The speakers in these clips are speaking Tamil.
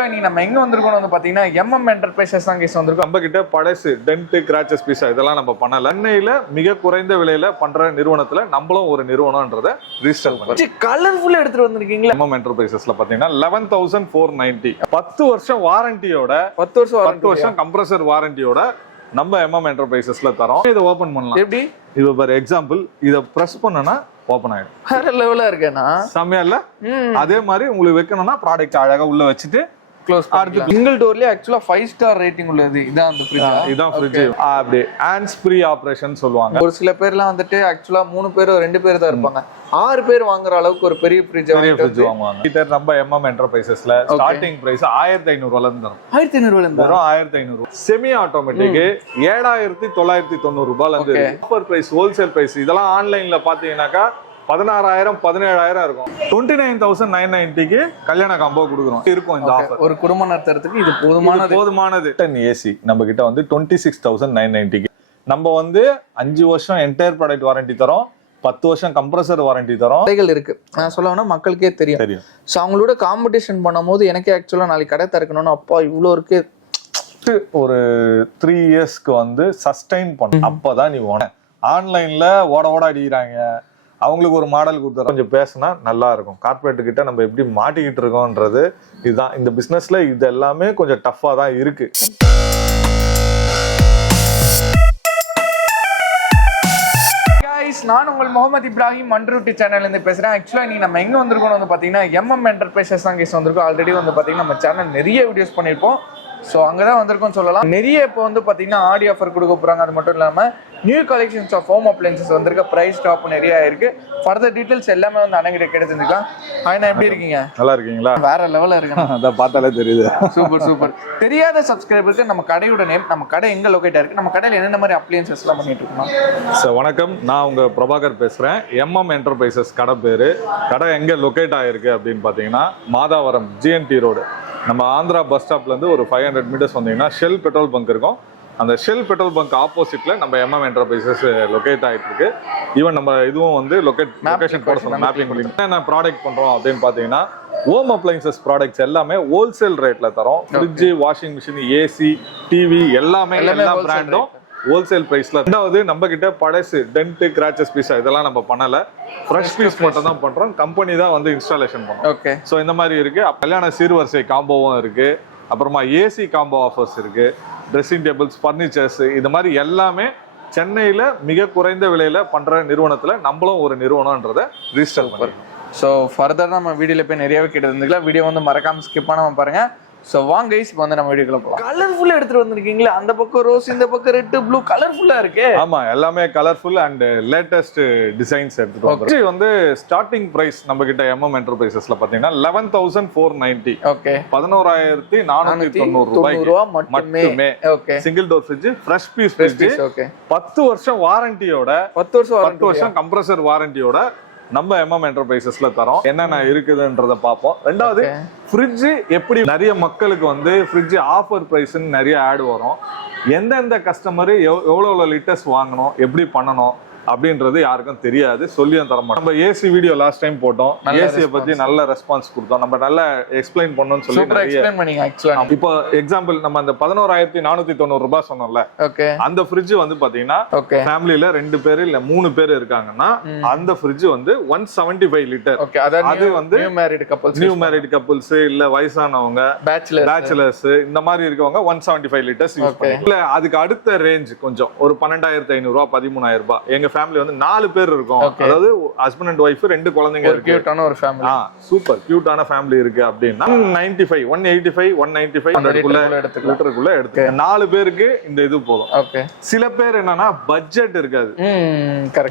நம்ம எங்க வந்திருக்கோம் வந்து பாத்தீங்கன்னா MM என்டர்பிரைசஸ் தான் கேஸ் வந்திருக்கோம். நம்ம கிட்ட பழசு டென்ட் கிராச்சஸ் பீஸா இதெல்லாம் நம்ம பண்ணல. சென்னையில மிக குறைந்த விலையில பண்ற நிறுவனத்துல நம்மளும் ஒரு நிறுவனம்ன்றத ரிஜிஸ்டர் பண்ணி கலர்ஃபுல்லா எடுத்துட்டு வந்திருக்கீங்களா? MM என்டர்பிரைசஸ்ல பாத்தீங்கன்னா 11,490 10 வருஷம் வாரண்டியோட 10 வருஷம் கம்ப்ரஸர் வாரண்டியோட நம்ம MM என்டர்பிரைசஸ்ல தரோம். இதை ஓபன் பண்ணலாம். எப்படி? இது ஃபார் எக்ஸாம்பிள் இதை பிரஸ் பண்ணனா ஓபன் ஆயிடும். வேற லெவலா இருக்கேனா? செமையா இல்ல? அதே மாதிரி உங்களுக்கு வைக்கணும்னா ப்ராடக்ட் அழகா உள்ள வச்சுட்டு க்ளோஸ் பண்ணிடலாம். சிங்கிள் டோர்லயே एक्चुअली 5 ஸ்டார் ரேட்டிங் உள்ளது. இதான் அந்த ஃப்ரிட்ஜ். இதான் ஃப்ரிட்ஜ். அப்படி ஹேண்ட்ஸ் ஃப்ரீ ஆபரேஷன் சொல்லுவாங்க. ஒரு சில பேர்லாம் வந்துட்டு एक्चुअली 3 பேர் 2 பேர் தான் இருப்பாங்க. 6 பேர் வாங்குற அளவுக்கு ஒரு பெரிய ஃப்ரிட்ஜ் வாங்குவாங்க. இது நம்ம MM என்டர்பிரைசஸ்ல ஸ்டார்டிங் பிரைஸ் 1500 ரூபாயில இருந்து தரும். 1500 ரூபாயில இருந்து வரும். 1500. செமி ஆட்டோமேட்டிக் 7990 ரூபாயில இருந்து ஆஃபர் பிரைஸ், ஹோல்சேல் பிரைஸ் இதெல்லாம் ஆன்லைன்ல பாத்தீங்கன்னாக்கா 16,000 17,000 இருக்கும். 29,990க்கு கல்யாண காம்போ கொடுக்குறோம். இருக்கும் இந்த ஆஃபர். ஒரு குடும்பம் நடத்துறதுக்கு இது போதுமானது. ஏசி நம்ம கிட்ட வந்து 26,990க்கு நம்ம வந்து 5 வருஷம் என்டையர் ப்ராடக்ட் வாரண்டி தரோம். 10 வருஷம் கம்ப்ரஸர் வாரண்டி தரோம். கடைகள் இருக்கு. நான் சொல்லணும்னா மக்களுக்கே தெரியும். ஸோ அவங்களோட காம்படிஷன் பண்ணும்போது எனக்கே ஆக்சுவலா நாளைக்கு கடை திறக்கணும்னு அப்பா இவ்வளோ இருக்கு. ஒரு 3 இயர்ஸ்க்கு வந்து சஸ்டைன் பண்ண அப்பதான் நீ ஓன ஆன்லைன்ல ஓட அடிக்கிறாங்க. அவங்களுக்கு ஒரு மாடல் கொடுத்துறோம். கொஞ்சம் பேசினா நல்லா இருக்கும். கார்பரேட் கிட்ட நம்ம எப்படி மாட்டிக்கிட்டு இருக்கோம்ன்றது இதுதான். இந்த பிசினஸ்ல இது எல்லாமே கொஞ்சம் டஃபா தான் இருக்கு. நான் உங்கள் முகமது இப்ராஹிம் மன்ரூட்டி சேனல்ல இருந்து பேசுறேன். ஆக்சுவலா நீ நம்ம எங்க வந்திருக்கோம் வந்து பாத்தீங்கன்னா MM என்டர்பிரைசஸ் தான் கேஸ் வந்திருக்கோம். ஆல்ரெடி வந்து பாத்தீங்கன்னா நம்ம சேனல் நிறைய வீடியோஸ் பண்ணிருப்போம். ஸோ அங்கதான் வந்திருக்கோம் சொல்லலாம். நிறைய இப்போ வந்து பாத்தீங்கன்னா ஆடி ஆஃபர் கொடுக்க போறாங்க. அது மட்டும் இல்லாம new collections of home appliances வந்திருக்க. பிரைஸ் டாப் நிறைய இருக்கு. ஃபர்தர் டீடைல்ஸ் எல்லாமே வந்து அண்ணங்கிட்ட கிடைச்சிருந்துக்கலாம். ஆனா எப்படி இருக்கீங்க? நல்லா இருக்கீங்களா? வேற லெவல்ல இருக்கு. அத பார்த்தாலே தெரியுது. சூப்பர். தெரியாத சப்ஸ்கிரைபருக்கு நம்ம கடையோட நேம், நம்ம கடை எங்க லொகேட் இருக்கு, நம்ம கடையில் என்னென்ன மாதிரி அப்ளையன்சஸ் எல்லாம் பண்ணிட்டு இருக்கோம். சார் வணக்கம், நான் உங்க பிரபாகர் பேசுறேன். MM என்டர்பிரைசஸ் கடை பேரு. கடை எங்க லொகேட் ஆயிருக்கு அப்படின்னு பாத்தீங்கன்னா மாதாவரம் GNT ரோடு. நம்ம ஆந்திரா பஸ் ஸ்டாப்ல இருந்து ஒரு 500 மீட்டர்ஸ் வந்தீங்கன்னா ஷெல் பெட்ரோல் பங்க் இருக்கும். அந்த ஷெல் பெட்ரோல் பங்க் ஆப்போசிட்ல நம்ம MM என்டர்பிரைசஸ் லொகேட் ஆயிட்டு இருக்கு. ஈவன் நம்ம இதுவும் வந்து லொகேஷன் போட சொல்ல மேப்பிங் என்ன ப்ராடக்ட் பண்றோம் அப்படின்னு பாத்தீங்கன்னா ஹோம் அப்ளையன்சஸ் ப்ராடக்ட்ஸ் எல்லாமே ஹோல்சேல் ரேட்ல தரோம். Fridge, washing machine, AC, TV எல்லாமே எல்லா பிராண்டும் ஹோல்சேல் பிரைஸ்ல. ரெண்டாவது நம்ம கிட்ட பழசு டென்ட் கிராச்சஸ் பீஸா இதெல்லாம் நம்ம பண்ணல. ஃப்ரெஷ் பீஸ் மட்டும் தான் பண்றோம். கம்பெனி தான் வந்து இன்ஸ்டாலேஷன் பண்ணும். ஓகே. ஸோ இந்த மாதிரி இருக்கு. கல்யாண சீர்வரிசை காம்போவும் இருக்கு. அப்புறமா ஏசி காம்போ ஆஃபர்ஸ் இருக்கு. ட்ரெஸ்ஸிங் டேபிள்ஸ், ஃபர்னிச்சர்ஸ் இது மாதிரி எல்லாமே சென்னையில மிக குறைந்த விலையில பண்ற நிறுவனத்துல நம்மளும் ஒரு நிறுவனம்ன்றத ரிஜிஸ்டர் பண்ணுறோம். ஸோ ஃபர்தர் நம்ம வீடியோல போய் நிறையவே கேட்டு வீடியோ வந்து மறக்காம ஸ்கிப் பண்ணாம பாருங்க. ஸோ வாங்க கைஸ், இப்போ வந்து நம்ம வீடியோக்குள்ள போகலாம். கலர்ஃபுல்லா எடுத்துட்டு வந்திருக்கீங்களா? அந்த பக்கம் ரோஸ், இந்த பக்கம் ரெட், ப்ளூ, கலர்ஃபுல்லா இருக்கு. ஆமா, எல்லாமே கலர்ஃபுல் அண்ட் லேட்டஸ்ட் டிசைன்ஸ் எடுத்துட்டு வந்திருக்கோம். வந்து ஸ்டார்டிங் பிரைஸ் நம்ம கிட்ட MM என்டர்பிரைசஸ்ல பாத்தீங்கன்னா 11,490. ஓகே. 11,490 ரூபாய் மட்டுமே. Okay. Single door fridge, fresh piece fridge. Okay. 10 வருஷம் வாரண்டியோட 10 வருஷம் கம்ப்ரஸர் வாரண்டியோட நம்ம MM என்டர்பிரைசஸ்ல தரோம். என்னென்ன இருக்குதுன்றத பார்ப்போம். ரெண்டாவது ஃப்ரிட்ஜ் எப்படி நிறைய மக்களுக்கு வந்து ஃப்ரிட்ஜ் ஆஃபர் பிரைஸ்ன்னு நிறைய ஆட் வரும். எந்தெந்த கஸ்டமர் எவ்வளோ லிட்டர்ஸ் வாங்கணும், எப்படி பண்ணணும் அப்படின்றது யாருக்கும் தெரியாது. சொல்லியும் தர மாட்டோம். நம்ம ஏசி வீடியோ லாஸ்ட் டைம் போட்டோம். ஏசியை பத்தி நல்ல ரெஸ்பான்ஸ் கொடுத்தோம். நம்ம நல்லா எக்ஸ்பிளைன் பண்ணணும்னு சொல்லி இப்போ எக்ஸாம்பிள் நம்ம அந்த 11,490 ரூபாய் சொன்னோம்ல, அந்த ஃப்ரிட்ஜ் வந்து பாத்தீங்கன்னா ஃபேமிலில 2 பேர் இல்ல 3 பேர் இருக்காங்கன்னா அந்த ஃப்ரிட்ஜ் வந்து 175 லிட்டர். அது வந்து நியூ மேரிட் கப்புள்ஸ் இல்ல வயசானவங்க, பேச்சுலர்ஸ் இந்த மாதிரி இருக்கவங்க 175 லிட்டர்ஸ் யூஸ் பண்ணுவாங்க. இல்ல அதுக்கு அடுத்த ரேஞ்ச் கொஞ்சம் ஒரு 12,500 ரூபாய் 13,000 ரூபாய். எங்க ஃபேமிலி வந்து 4 பேர் இருக்கோம். அதாவது ஹஸ்பண்ட் அண்ட் ஒய்ஃப் 2 குழந்தைங்க இருக்கு. கியூட்டான ஒரு ஃபேமிலி. சூப்பர் கியூட்டான ஃபேமிலி இருக்கு அப்படின்னா 195 185 லிட்டருக்குள்ள எடுத்து 4 பேருக்கு இந்த இது போதும். சில பேர் என்னன்னா பட்ஜெட் இருக்காது.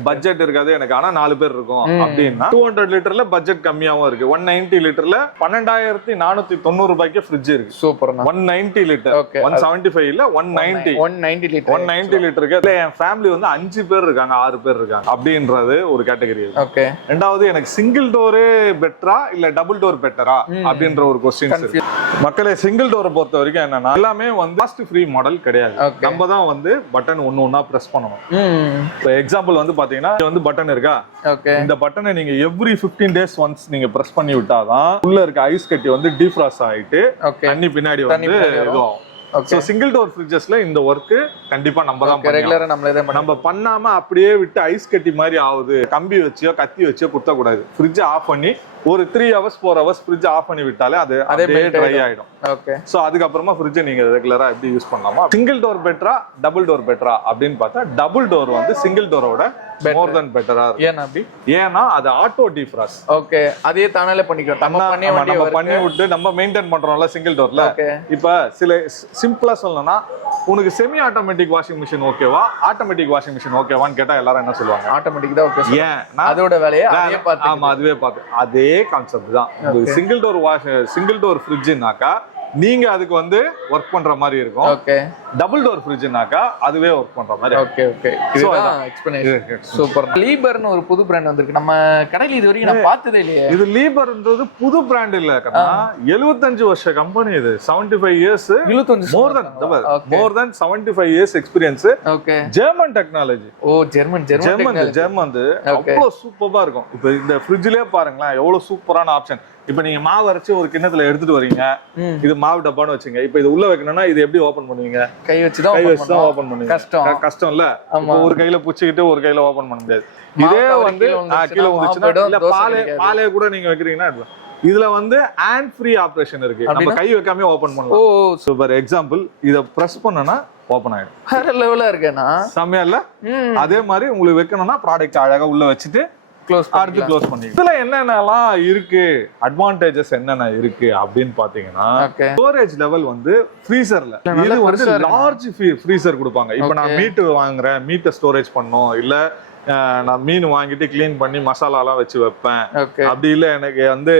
பட்ஜெட் இருக்காது எனக்கு, ஆனா 4 பேர் இருக்கும் அப்படின்னா 200 லிட்டர்ல பட்ஜெட் கம்மியாவும் இருக்கு. 190 லிட்டர்ல 12,490 ரூபாய்க்கு ஃப்ரிட்ஜ் இருக்கு. சூப்பர். 190 லிட்டர் 175 இல்ல 190 லிட்டருக்கு என் ஃபேமிலி வந்து 5 பேர் இருக்காங்க, 6 6 பேர் இருக்காங்க அப்படின்றது ஒரு கேட்டகரி. ஓகே. ரெண்டாவது எனக்கு சிங்கிள் டோரே பெட்டரா இல்ல டபுள் டோர் பெட்டரா அப்படின்ற ஒரு கொஸ்டின். மக்களே சிங்கிள் டோரை பொறுத்த வரைக்கும் என்னன்னா எல்லாமே வந்து காஸ்ட் ஃப்ரீ மாடல் கிடையாது. நம்ம தான் வந்து பட்டன் ஒண்ணா பிரஸ் பண்ணணும். இப்போ எக்ஸாம்பிள் வந்து பாத்தீங்கன்னா வந்து பட்டன் இருக்கா, இந்த பட்டனை நீங்க எவ்ரி 15 days ஒன்ஸ் நீங்க பிரஸ் பண்ணி விட்டாதான் உள்ள இருக்க ஐஸ் கட்டி வந்து டீஃப்ராஸ்ட் ஆயிட்டு தண்ணி பின்னாடி வந்து இதுவும். சோ சிங்கிள் டோர் ஃப்ரிட்ஜஸ்ல இந்த ஒர்க் கண்டிப்பா நம்ம தான் ரெகுலரா நம்ம பண்ணாம அப்படியே விட்டு ஐஸ் கட்டி மாதிரி ஆகுது, கம்பி வச்சியோ கத்தி வச்சியோ குத்த கூடாது. ஃப்ரிட்ஜ் ஆஃப் பண்ணி ஒரு 3 hours 4 hours ஃப்ரிட்ஜ் ஆஃப் பண்ணி விட்டாலே அது அப்படியே ட்ரை ஆயிடும். ஓகே. சோ அதுக்கப்புறமா ஃப்ரிட்ஜ் நீங்க ரெகுலரா எப்படி யூஸ் பண்ணலாமா? சிங்கிள் டோர் பெட்டரா டபுள் டோர் பெட்டரா அப்படின்னு பார்த்தா டபுள் டோர் வந்து சிங்கிள் டோரோட மோர் தென் பெட்டரா. ஏன்னா அது ஆட்டோ டீஃப்ராஸ்ட். ஓகே. அதே தானாலே பண்ணிக்கலாம். நம்ம பண்ணி விட்டு நம்ம மெயின்டைன் பண்றோம்ல சிங்கிள் டோர்ல. இப்ப சில சிம்பிளா சொல்லணும்னா உனக்கு செமி ஆட்டோமேட்டிக் வாஷிங் மிஷின் ஓகேவா ஆட்டோமேட்டிக் வாஷிங் மிஷின் ஓகேவான்னு கேட்டா எல்லாரும் என்ன சொல்லுவாங்க? ஆட்டோமேட்டிக் தான் ஓகே. ஏன் அதோட வேலையை அதே பார்த்து. ஆமா அதுவே பார்த்து அதே கான்செப்ட் தான். சிங்கிள் டோர் ஃப்ரிட்ஜ்னாக்கா நீங்க அதுக்கு வந்து ஒர்க் பண்ற மாதிரி இருக்கும். ஓகே. டபுள் டோர் ஃப்ரிட்ஜ்னாக்கா அதுவே ஒர்க் பண்ற மாதிரி. Okay okay. இதுதான் எக்ஸ்பிளனேஷன். சூப்பர். லீபர்னு ஒரு புது பிராண்ட் வந்திருக்கு. நம்ம கடையில இது வரைக்கும் நான் பார்த்ததே இல்லையே. இது லீபர்ன்றது புது பிராண்ட் இல்ல கண்ணா, 75 வருஷ கம்பெனி இது. 75 years, more than 75 years experience. Okay. German technology. Oh German அவ்வளவு சூப்பரா இருக்கும். இப்போ இந்த ஃப்ரிட்ஜ்லயே பாருங்களேன் எவ்வளவு சூப்பரான ஆப்ஷன். இப்ப நீங்க மாவு அரைச்சு ஒரு கிண்ணத்துல எடுத்துட்டு வரீங்க, இது மாவு டப்பான்னு வச்சுங்க. இப்ப இது உள்ள வைக்கணும்னா இது எப்படி ஓபன் பண்ணுவீங்க? கை வச்சு தான் ஓபன் பண்ணுவீங்க. கஷ்டம் இல்ல. ஒரு கையில புடிச்சிக்கிட்டு ஒரு கையில ஓபன் பண்ண முடியாது. இதே வந்து கீழே வந்துச்சுன்னா இல்ல பாலே கூட நீங்க வைக்கிறீங்கன்னா இதுல வந்து ஹேண்ட் ஃப்ரீ ஆபரேஷன் இருக்கு. நம்ம கை வைக்காம ஓபன் பண்ணலாம். ஓ சூப்பர். எக்ஸாம்பிள் இத பிரஸ் பண்ணனா ஓபன் ஆயிடும். வேற லெவலா இருக்கேனா? செமையா இல்ல? அதே மாதிரி உங்களுக்கு வைக்கணும்னா ப்ராடக்ட் அழகா உள்ள வச்சுட்டு க்ளோஸ் பண்ணி. இதுல என்னென்னலாம் இருக்கு, அட்வான்டேஜஸ் என்னென்ன இருக்கு அப்படின்னு பாத்தீங்கன்னா ஸ்டோரேஜ் லெவல் வந்து ஃப்ரீசர்ல இது வந்து லார்ஜ் ஃப்ரீசர் கொடுப்பாங்க. இப்ப நான் மீட் வாங்குறேன், மீட்டை ஸ்டோரேஜ் பண்ணோம், இல்ல நான் மீன் வாங்கிட்டு கிளீன் பண்ணி மசாலா எல்லாம் வச்சு வைப்பேன். அப்படி இல்ல எனக்கு வந்து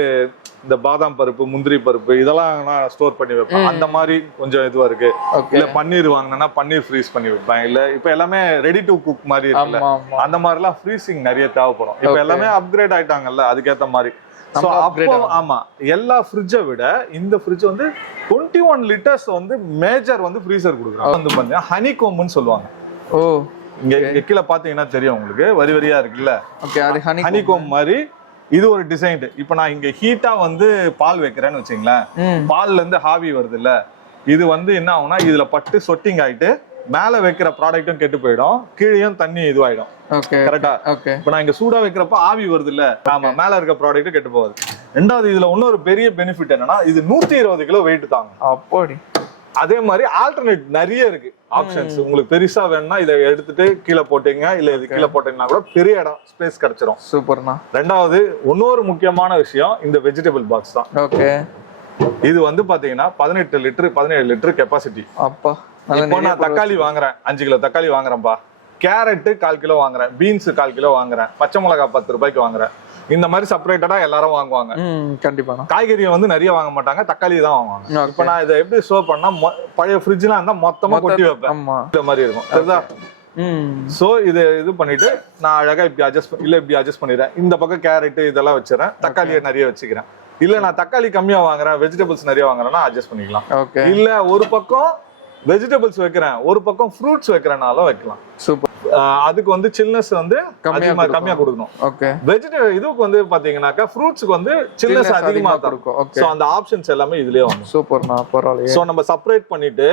இந்த பாதாம் பருப்பு முந்திரி பருப்பு இதெல்லாம் நான் ஸ்டோர் பண்ணி வைப்பேன். அந்த மாதிரி கொஞ்சம் இதுவா இருக்கு. இல்ல பன்னீர் வாங்கினா பன்னீர் ஃப்ரீஸ் பண்ணி வைப்பேன். இல்ல இப்ப எல்லாமே ரெடி டு குக் மாதிரி இருக்குல்ல, அந்த மாதிரி எல்லாம் ஃப்ரீசிங் நிறைய தேவைப்படும். இப்ப எல்லாமே அப்கிரேட் ஆயிட்டாங்கல்ல, அதுக்கேத்த மாதிரி. ஆமா எல்லா ஃப்ரிட்ஜை விட இந்த ஃப்ரிட்ஜ் வந்து 21 liters வந்து மேஜர் வந்து ஃப்ரீசர் கொடுக்குறாங்க. வந்து பாத்தீங்கன்னா ஹனி கோம்னு சொல்லுவாங்க. ஓ இங்க கீழே பாத்தீங்கன்னா தெரியும் உங்களுக்கு, வரி வரியா இருக்குல்ல, ஹனி கோம் மாதிரி. இது ஒரு டிசைன். இப்ப நான் இங்க ஹீட்டா வந்து பால் வைக்கிறேன்னு வச்சுங்களேன், பால்ல இருந்து ஹாவி வருது இல்ல, இது வந்து என்ன ஆகும்னா இதுல பட்டு சொட்டிங் ஆயிட்டு மேல வைக்கிற ப்ராடக்டும் கெட்டு போயிடும், கீழேயும் தண்ணி இதுவாயிடும். கரெக்டா? இப்ப நான் இங்க சூடா வைக்கிறப்ப ஆவி வருது இல்ல, ஆமா மேல இருக்க ப்ராடக்டும் கெட்டு போகுது. ரெண்டாவது இதுல இன்னொரு பெரிய பெனிஃபிட் என்னன்னா இது 120 கிலோ வெயிட் தாங்க. அப்படி அதே மாதிரி ஆல்டர்னேட் நிறைய இருக்கு ஆப்ஷன்ஸ். உங்களுக்கு பெருசா வேணும்னா இதை எடுத்துட்டு கீழே போட்டீங்க, இல்ல இது கீழே போட்டீங்கன்னா கூட பெரிய இடம் ஸ்பேஸ் கிடைச்சிரும். சூப்பர்னா. ரெண்டாவது இன்னொரு முக்கியமான விஷயம் இந்த வெஜிடபிள் பாக்ஸ் தான். ஓகே. இது வந்து பாத்தீங்கன்னா 18 லிட்டர் 17 லிட்டர் கெப்பாசிட்டி. அப்பா இப்போ நான் தக்காளி வாங்குறேன், 5 கிலோ தக்காளி வாங்குறேன்பா, கேரட் 1/4 கிலோ வாங்குறேன், பீன்ஸ் 1/4 கிலோ வாங்குறேன், பச்சை மிளகாய் 10 ரூபாய்க்கு வாங்குறேன். இந்த மாதிரி செப்பரேட்டடா எல்லாரும் வாங்குவாங்க. கண்டிப்பா காய்கறியை வந்து நிறைய வாங்க மாட்டாங்க, தக்காளி தான் வாங்குவாங்க. இப்ப நான் இதை எப்படி ஸ்டோர் பண்ணா பழைய ஃப்ரிட்ஜ்லாம் இருந்தா மொத்தமா கொட்டி வைப்பேன், இந்த மாதிரி இருக்கும். அதுதான். சோ இது பண்ணிட்டு நான் அழகா இப்படி இப்படி அட்ஜஸ்ட் பண்ணிடுறேன். இந்த பக்கம் கேரட் இதெல்லாம் வச்சிடறேன், தக்காளியை நிறைய வச்சுக்கிறேன். இல்ல நான் தக்காளி கம்மியா வாங்குறேன், வெஜிடபிள்ஸ் நிறைய வாங்குறேன்னா அட்ஜஸ்ட் பண்ணிக்கலாம். இல்ல ஒரு பக்கம் வெஜிடபிள்ஸ் வைக்கிறேன், ஒரு பக்கம் ஃப்ரூட்ஸ் வைக்கிறனாலும் வைக்கலாம். சூப்பர். அதுக்கு வந்து சில்னஸ் வந்து கம்மியா கொடுக்கணும். ஓகே. வெஜிடபிள் இதுக்கு வந்து பாத்தீங்கன்னாக்கா ஃப்ரூட்ஸ்க்கு வந்து சில்னஸ் அதிகமா இருக்கும். சோ அந்த ஆப்ஷன்ஸ் எல்லாமே இதுலயே வந்து சூப்பர்னா பரவாயில்லை. சோ நம்ம செப்பரேட் பண்ணிட்டு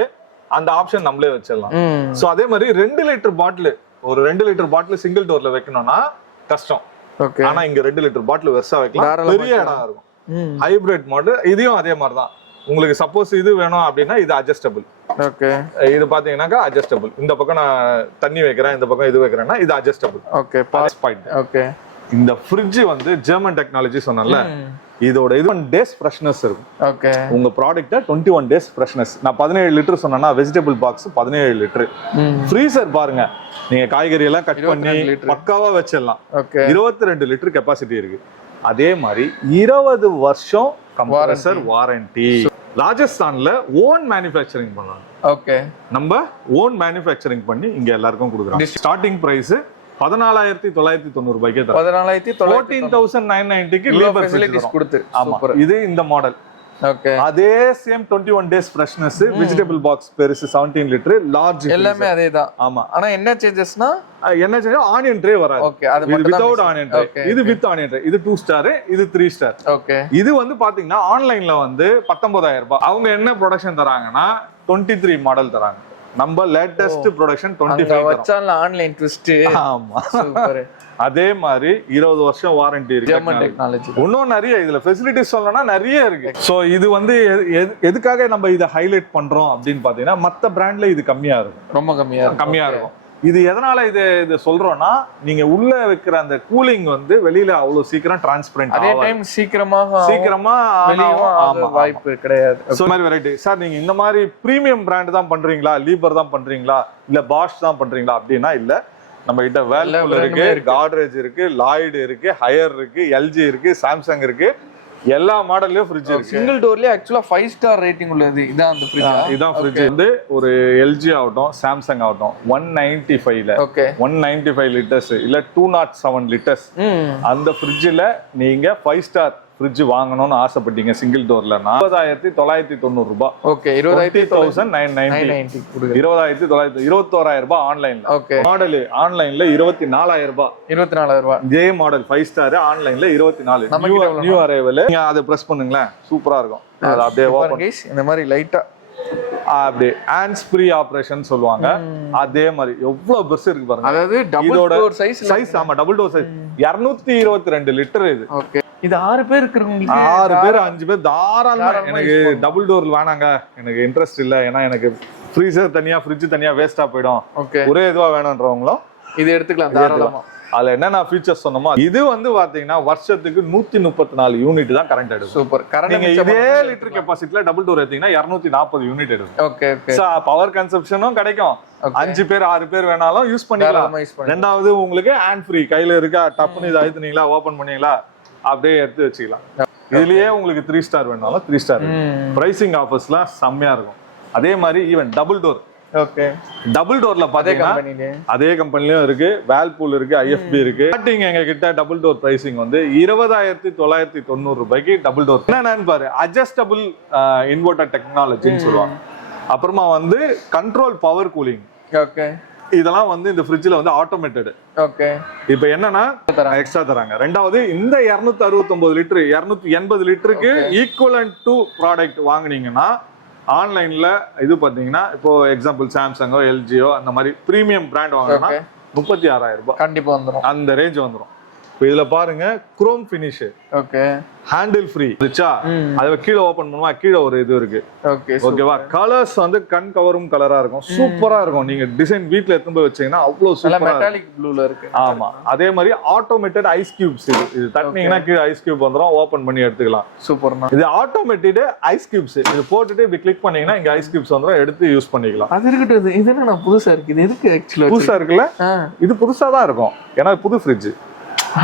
அந்த ஆப்ஷன் நம்மளே வச்சிடலாம். சோ அதே மாதிரி 2 லிட்டர் பாட்டில், ஒரு 2 லிட்டர் பாட்டில் சிங்கிள் டோர்ல வைக்கணும்னா கஷ்டம். ஓகே. ஆனா இங்க 2 லிட்டர் பாட்டில் வெர்ஸா வைக்கலாம், பெரிய இடம் இருக்கும். ஹைபிரிட் மாடல் இதையும் அதே மாதிரி தான். உங்களுக்கு சப்போஸ் இது வேணும் அப்படின்னா இது அட்ஜஸ்டபிள். ஓகே. இது பாத்தீங்கன்னாக்கா அட்ஜஸ்டபிள். இந்த பக்கம் நான் தண்ணி வைக்கிறேன், இந்த பக்கம் இது வைக்கிறேன்னா இது adjustable. Okay. Plus point. Okay. இந்த ஃப்ரிட்ஜ் வந்து ஜெர்மன் டெக்னாலஜி சொன்னேன்ல, இதோட 21 days ஃப்ரெஷ்னஸ் இருக்கும். ஓகே. உங்க ப்ராடக்ட்ட 21 days ஃப்ரெஷ்னஸ். நான் 17 லிட்டர் சொன்னேன்னா வெஜிடபிள் பாக்ஸ் 17 லிட்டர். ஃப்ரீசர் பாருங்க, நீங்க காய்கறி எல்லாம் கட் பண்ணி பக்காவா வச்சிடலாம். ஓகே. 22 லிட்டர் கெப்பாசிட்டி இருக்கு. அதே மாதிரி 20 வருஷம் கம்ப்ரசர் வாரண்டி. ராஜஸ்தான்ல ஓன் மேனுஃபேக்சரிங் பண்ணாங்க. ஓகே. நம்ம ஓன் மேனுஃபேக்சரிங் பண்ணி இங்க எல்லாருக்கும் கொடுக்குறோம். ஸ்டார்டிங் பிரைஸ் 14,990 ரூபாய்க்கே தரோம். 14,990 14,990க்கு ஃபெசிலிட்டிஸ் கொடுத்து. ஆமா, இது இந்த மாடல். ஓகே, அதே same 21 days freshness, vegetable box பெருசு 17 லிட்டர், லார்ஜ் எல்லாமே அதேதான். ஆமா. ஆனா என்ன சேஞ்சஸ்னா என்ன செய்ய ஆனியன் ட்ரே வராது. ஓகே, அது இது வித்அவுட் ஆனியன் ட்ரே. இது வித் ஆனியன் ட்ரே. இது 2 ஸ்டார், இது 3 ஸ்டார். ஓகே, இது வந்து பாத்தீங்கன்னா ஆன்லைன்ல வந்து 19,000 ரூபாய். அவங்க என்ன ப்ரொடக்ஷன் தராங்கன்னா 23 மாடல் தராங்க. நம்ம லேட்டஸ்ட் ப்ரொடக்ஷன் 25 வச்சால ஆன்லைன் ட்விஸ்ட். ஆமா, சூப்பர். அதே மாதிரி 20 வருஷம் வாரண்டி இருக்கு. German technology. இன்னும் நிறைய இதுல ஃபெசிலிட்டிஸ் சொல்லணும்னா நிறைய இருக்கு. சோ இது வந்து எதுக்காக நம்ம இதை ஹைலைட் பண்றோம் அப்படின்னு பாத்தீங்கன்னா மத்த பிராண்ட்ல இது கம்மியா இருக்கும், ரொம்ப கம்மியா இருக்கும். இது எதனால இது சொல்றோம்னா நீங்க உள்ள வைக்கிற அந்த கூலிங் வந்து வெளியில அவ்வளவு சீக்கிரம் டிரான்ஸ்பரண்ட், அதே டைம் சீக்கிரமா வாய்ப்பு கிடையாது. சோ மாதிரி வெரைட்டி. சார் நீங்க இந்த மாதிரி பிரீமியம் பிராண்ட் தான் பண்றீங்களா, லீபர் தான் பண்றீங்களா, இல்ல பாஷ் தான் பண்றீங்களா அப்படின்னா இல்ல. நம்ம கிட்ட வேர்ல்பூல் இருக்கு, காட்ரேஜ் இருக்கு, லாய்டு இருக்கு, ஹையர் இருக்கு, எல்ஜி இருக்கு, சாம்சங் இருக்கு, எல்லா மாடல்லயும் ஃப்ரிட்ஜ் இருக்கு. சிங்கிள் டோர்லயே ஆக்சுவலா 5 ஸ்டார் ரேட்டிங் உள்ளது. இதான் அந்த ஃப்ரிட்ஜ். இதான் ஃப்ரிட்ஜ் வந்து ஒரு எல்ஜி ஆகட்டும், சாம்சங் ஆகட்டும் 195ல 195 லிட்டர்ஸ் இல்ல 207 லிட்டர்ஸ் அந்த ஃப்ரிட்ஜ்ல நீங்க 5 ஸ்டார் ஃப்ரிட்ஜ் வாங்கணும்னு ஆசைப்பட்டீங்க சிங்கிள் டோர்லனா 20,990 ரூபாய். ஓகே, 20,990 21,000 ரூபாய் ஆன்லைன்ல. ஓகே, மாடல் ஆன்லைன்ல 24,000 ரூபாய். 24,000 ரூபாய். ஜே மாடல் 5 ஸ்டார் ஆன்லைன்ல 24. New arrival. நீங்க அதை பிரஸ் பண்ணுங்களேன், சூப்பரா இருக்கும். அது அப்படியே ஓபன் கைஸ், இந்த மாதிரி லைட்டா அப்படியே ஹேண்ட்ஸ் ஃப்ரீ ஆபரேஷன் சொல்லுவாங்க. அதே மாதிரி எவ்வளவு பெருசு இருக்கு பாருங்க. அதாவது டபுள் டோர் சைஸ். ஆமா, டபுள் டோர் சைஸ் 222 லிட்டர் இது. ஓகே, இது 6 பேர் இருக்குறவங்களுக்கு 6 பேர் 5 பேர் தாராளமா. எனக்கு டபுள் டோர் வேணாங்க, எனக்கு இன்ட்ரெஸ்ட் இல்ல, ஏன்னா எனக்கு ஃப்ரீசர் தனியா ஃப்ரிட்ஜ் தனியா வேஸ்டா போயிடும், ஒரே இதுவா வேணும்ன்றவங்களும் இது எடுத்துக்கலாம் தாராளமா. அதுல என்னென்ன ஃபீச்சர்ஸ் சொன்னோமோ இது வந்து பாத்தீங்கன்னா வருஷத்துக்கு 134 யூனிட் தான் கரண்ட் எடுக்கும். சூப்பர். நீங்க இதே லிட்டர் கெபாசிட்டில டபுள் டோர் எடுத்தீங்கன்னா 240 யூனிட் எடுக்கும். ஓகே, பவர் கன்சப்ஷனும் கிடைக்கும். 5 பேர் 6 பேர் வேணாலும் யூஸ் பண்ணிக்கலாம். ரெண்டாவது உங்களுக்கு ஹேண்ட் ஃப்ரீ, கையில இருக்கா, டப்புன்னு இதை அழுத்துனீங்களா, ஓபன் பண்ணீங்களா, அப்படியே எடுத்து வச்சுக்கலாம். இதுலயே உங்களுக்கு 3 ஸ்டார் வேணாலும் 3 ஸ்டார். பிரைசிங் ஆஃபர்ஸ்லாம் செம்மையா இருக்கும். அதே மாதிரி even double door. Okay, double டோர்ல பாத்தீங்கன்னா அதே கம்பெனிலயும் இருக்கு, வேர்ல்பூல் இருக்கு, ஐஎஃப்பி இருக்கு. ஸ்டார்டிங் எங்க கிட்ட டபுள் டோர் பிரைசிங் வந்து 20,990 ரூபாய்க்கு டபுள் டோர். என்னன்னு பாரு, அட்ஜஸ்டபிள் இன்வெர்டர் டெக்னாலஜின்னு சொல்லுவாங்க. அப்புறமா வந்து கண்ட்ரோல் பவர் கூலிங். ஓகே, இதெல்லாம் வந்து இந்த ஃப்ரிட்ஜ்ல வந்து ஆட்டோமேட்டட். ஓகே, இப்போ என்னன்னா எக்ஸ்ட்ரா தராங்க. ரெண்டாவது இந்த 269 லிட்டர் 280 லிட்டருக்கு ஈக்குவலன்ட் டு ப்ராடக்ட் வாங்குனீங்கன்னா ஆன்லைன்ல இது பாத்தீங்கன்னா இப்போ எக்ஸாம்பிள் சாம்சங்கோ எல்ஜியோ அந்த மாதிரி பிரீமியம் பிராண்ட் வாங்கினா 36,000 ரூபாய் கண்டிப்பா வந்துடும். அந்த ரேஞ்ச் வந்துடும். இப்போ இதுல பாருங்க chrome finish. Okay, handle free இருச்சா, அத கீழே ஓபன் பண்ணுவா, கீழே ஒரு இது இருக்கு. ஓகேவா, கலர்ஸ் வந்து கண் கவரும் கலரா இருக்கும், சூப்பரா இருக்கும். நீங்க டிசைன் வீட்ல எடுத்து போய் வச்சீங்கன்னா அவ்வளவு சூப்பரா மெட்டாலிக் ப்ளூல இருக்கு. ஆமா, அதே மாதிரி ஆட்டோமேட்டட் ஐஸ் கியூப்ஸ். இது தட்டினீங்கன்னா கீழே ஐஸ் கியூப் வந்துரும், ஓபன் பண்ணி எடுத்துக்கலாம். சூப்பர்மா. இது ஆட்டோமேட்டட் ஐஸ் கியூப்ஸ். இது போட்டுட்டு இப்படி கிளிக் பண்ணீங்கன்னா இங்க ஐஸ் கியூப்ஸ் வந்துரும், எடுத்து யூஸ் பண்ணிக்கலாம். அது இருக்கட்டும், இது என்ன புதுசா இருக்கு, இது எதுக்கு ஆக்சுவலா புதுசா இருக்குல்ல? இது புதுசா தான் இருக்கும், ஏன்னா புது ஃப்ரிட்ஜ்.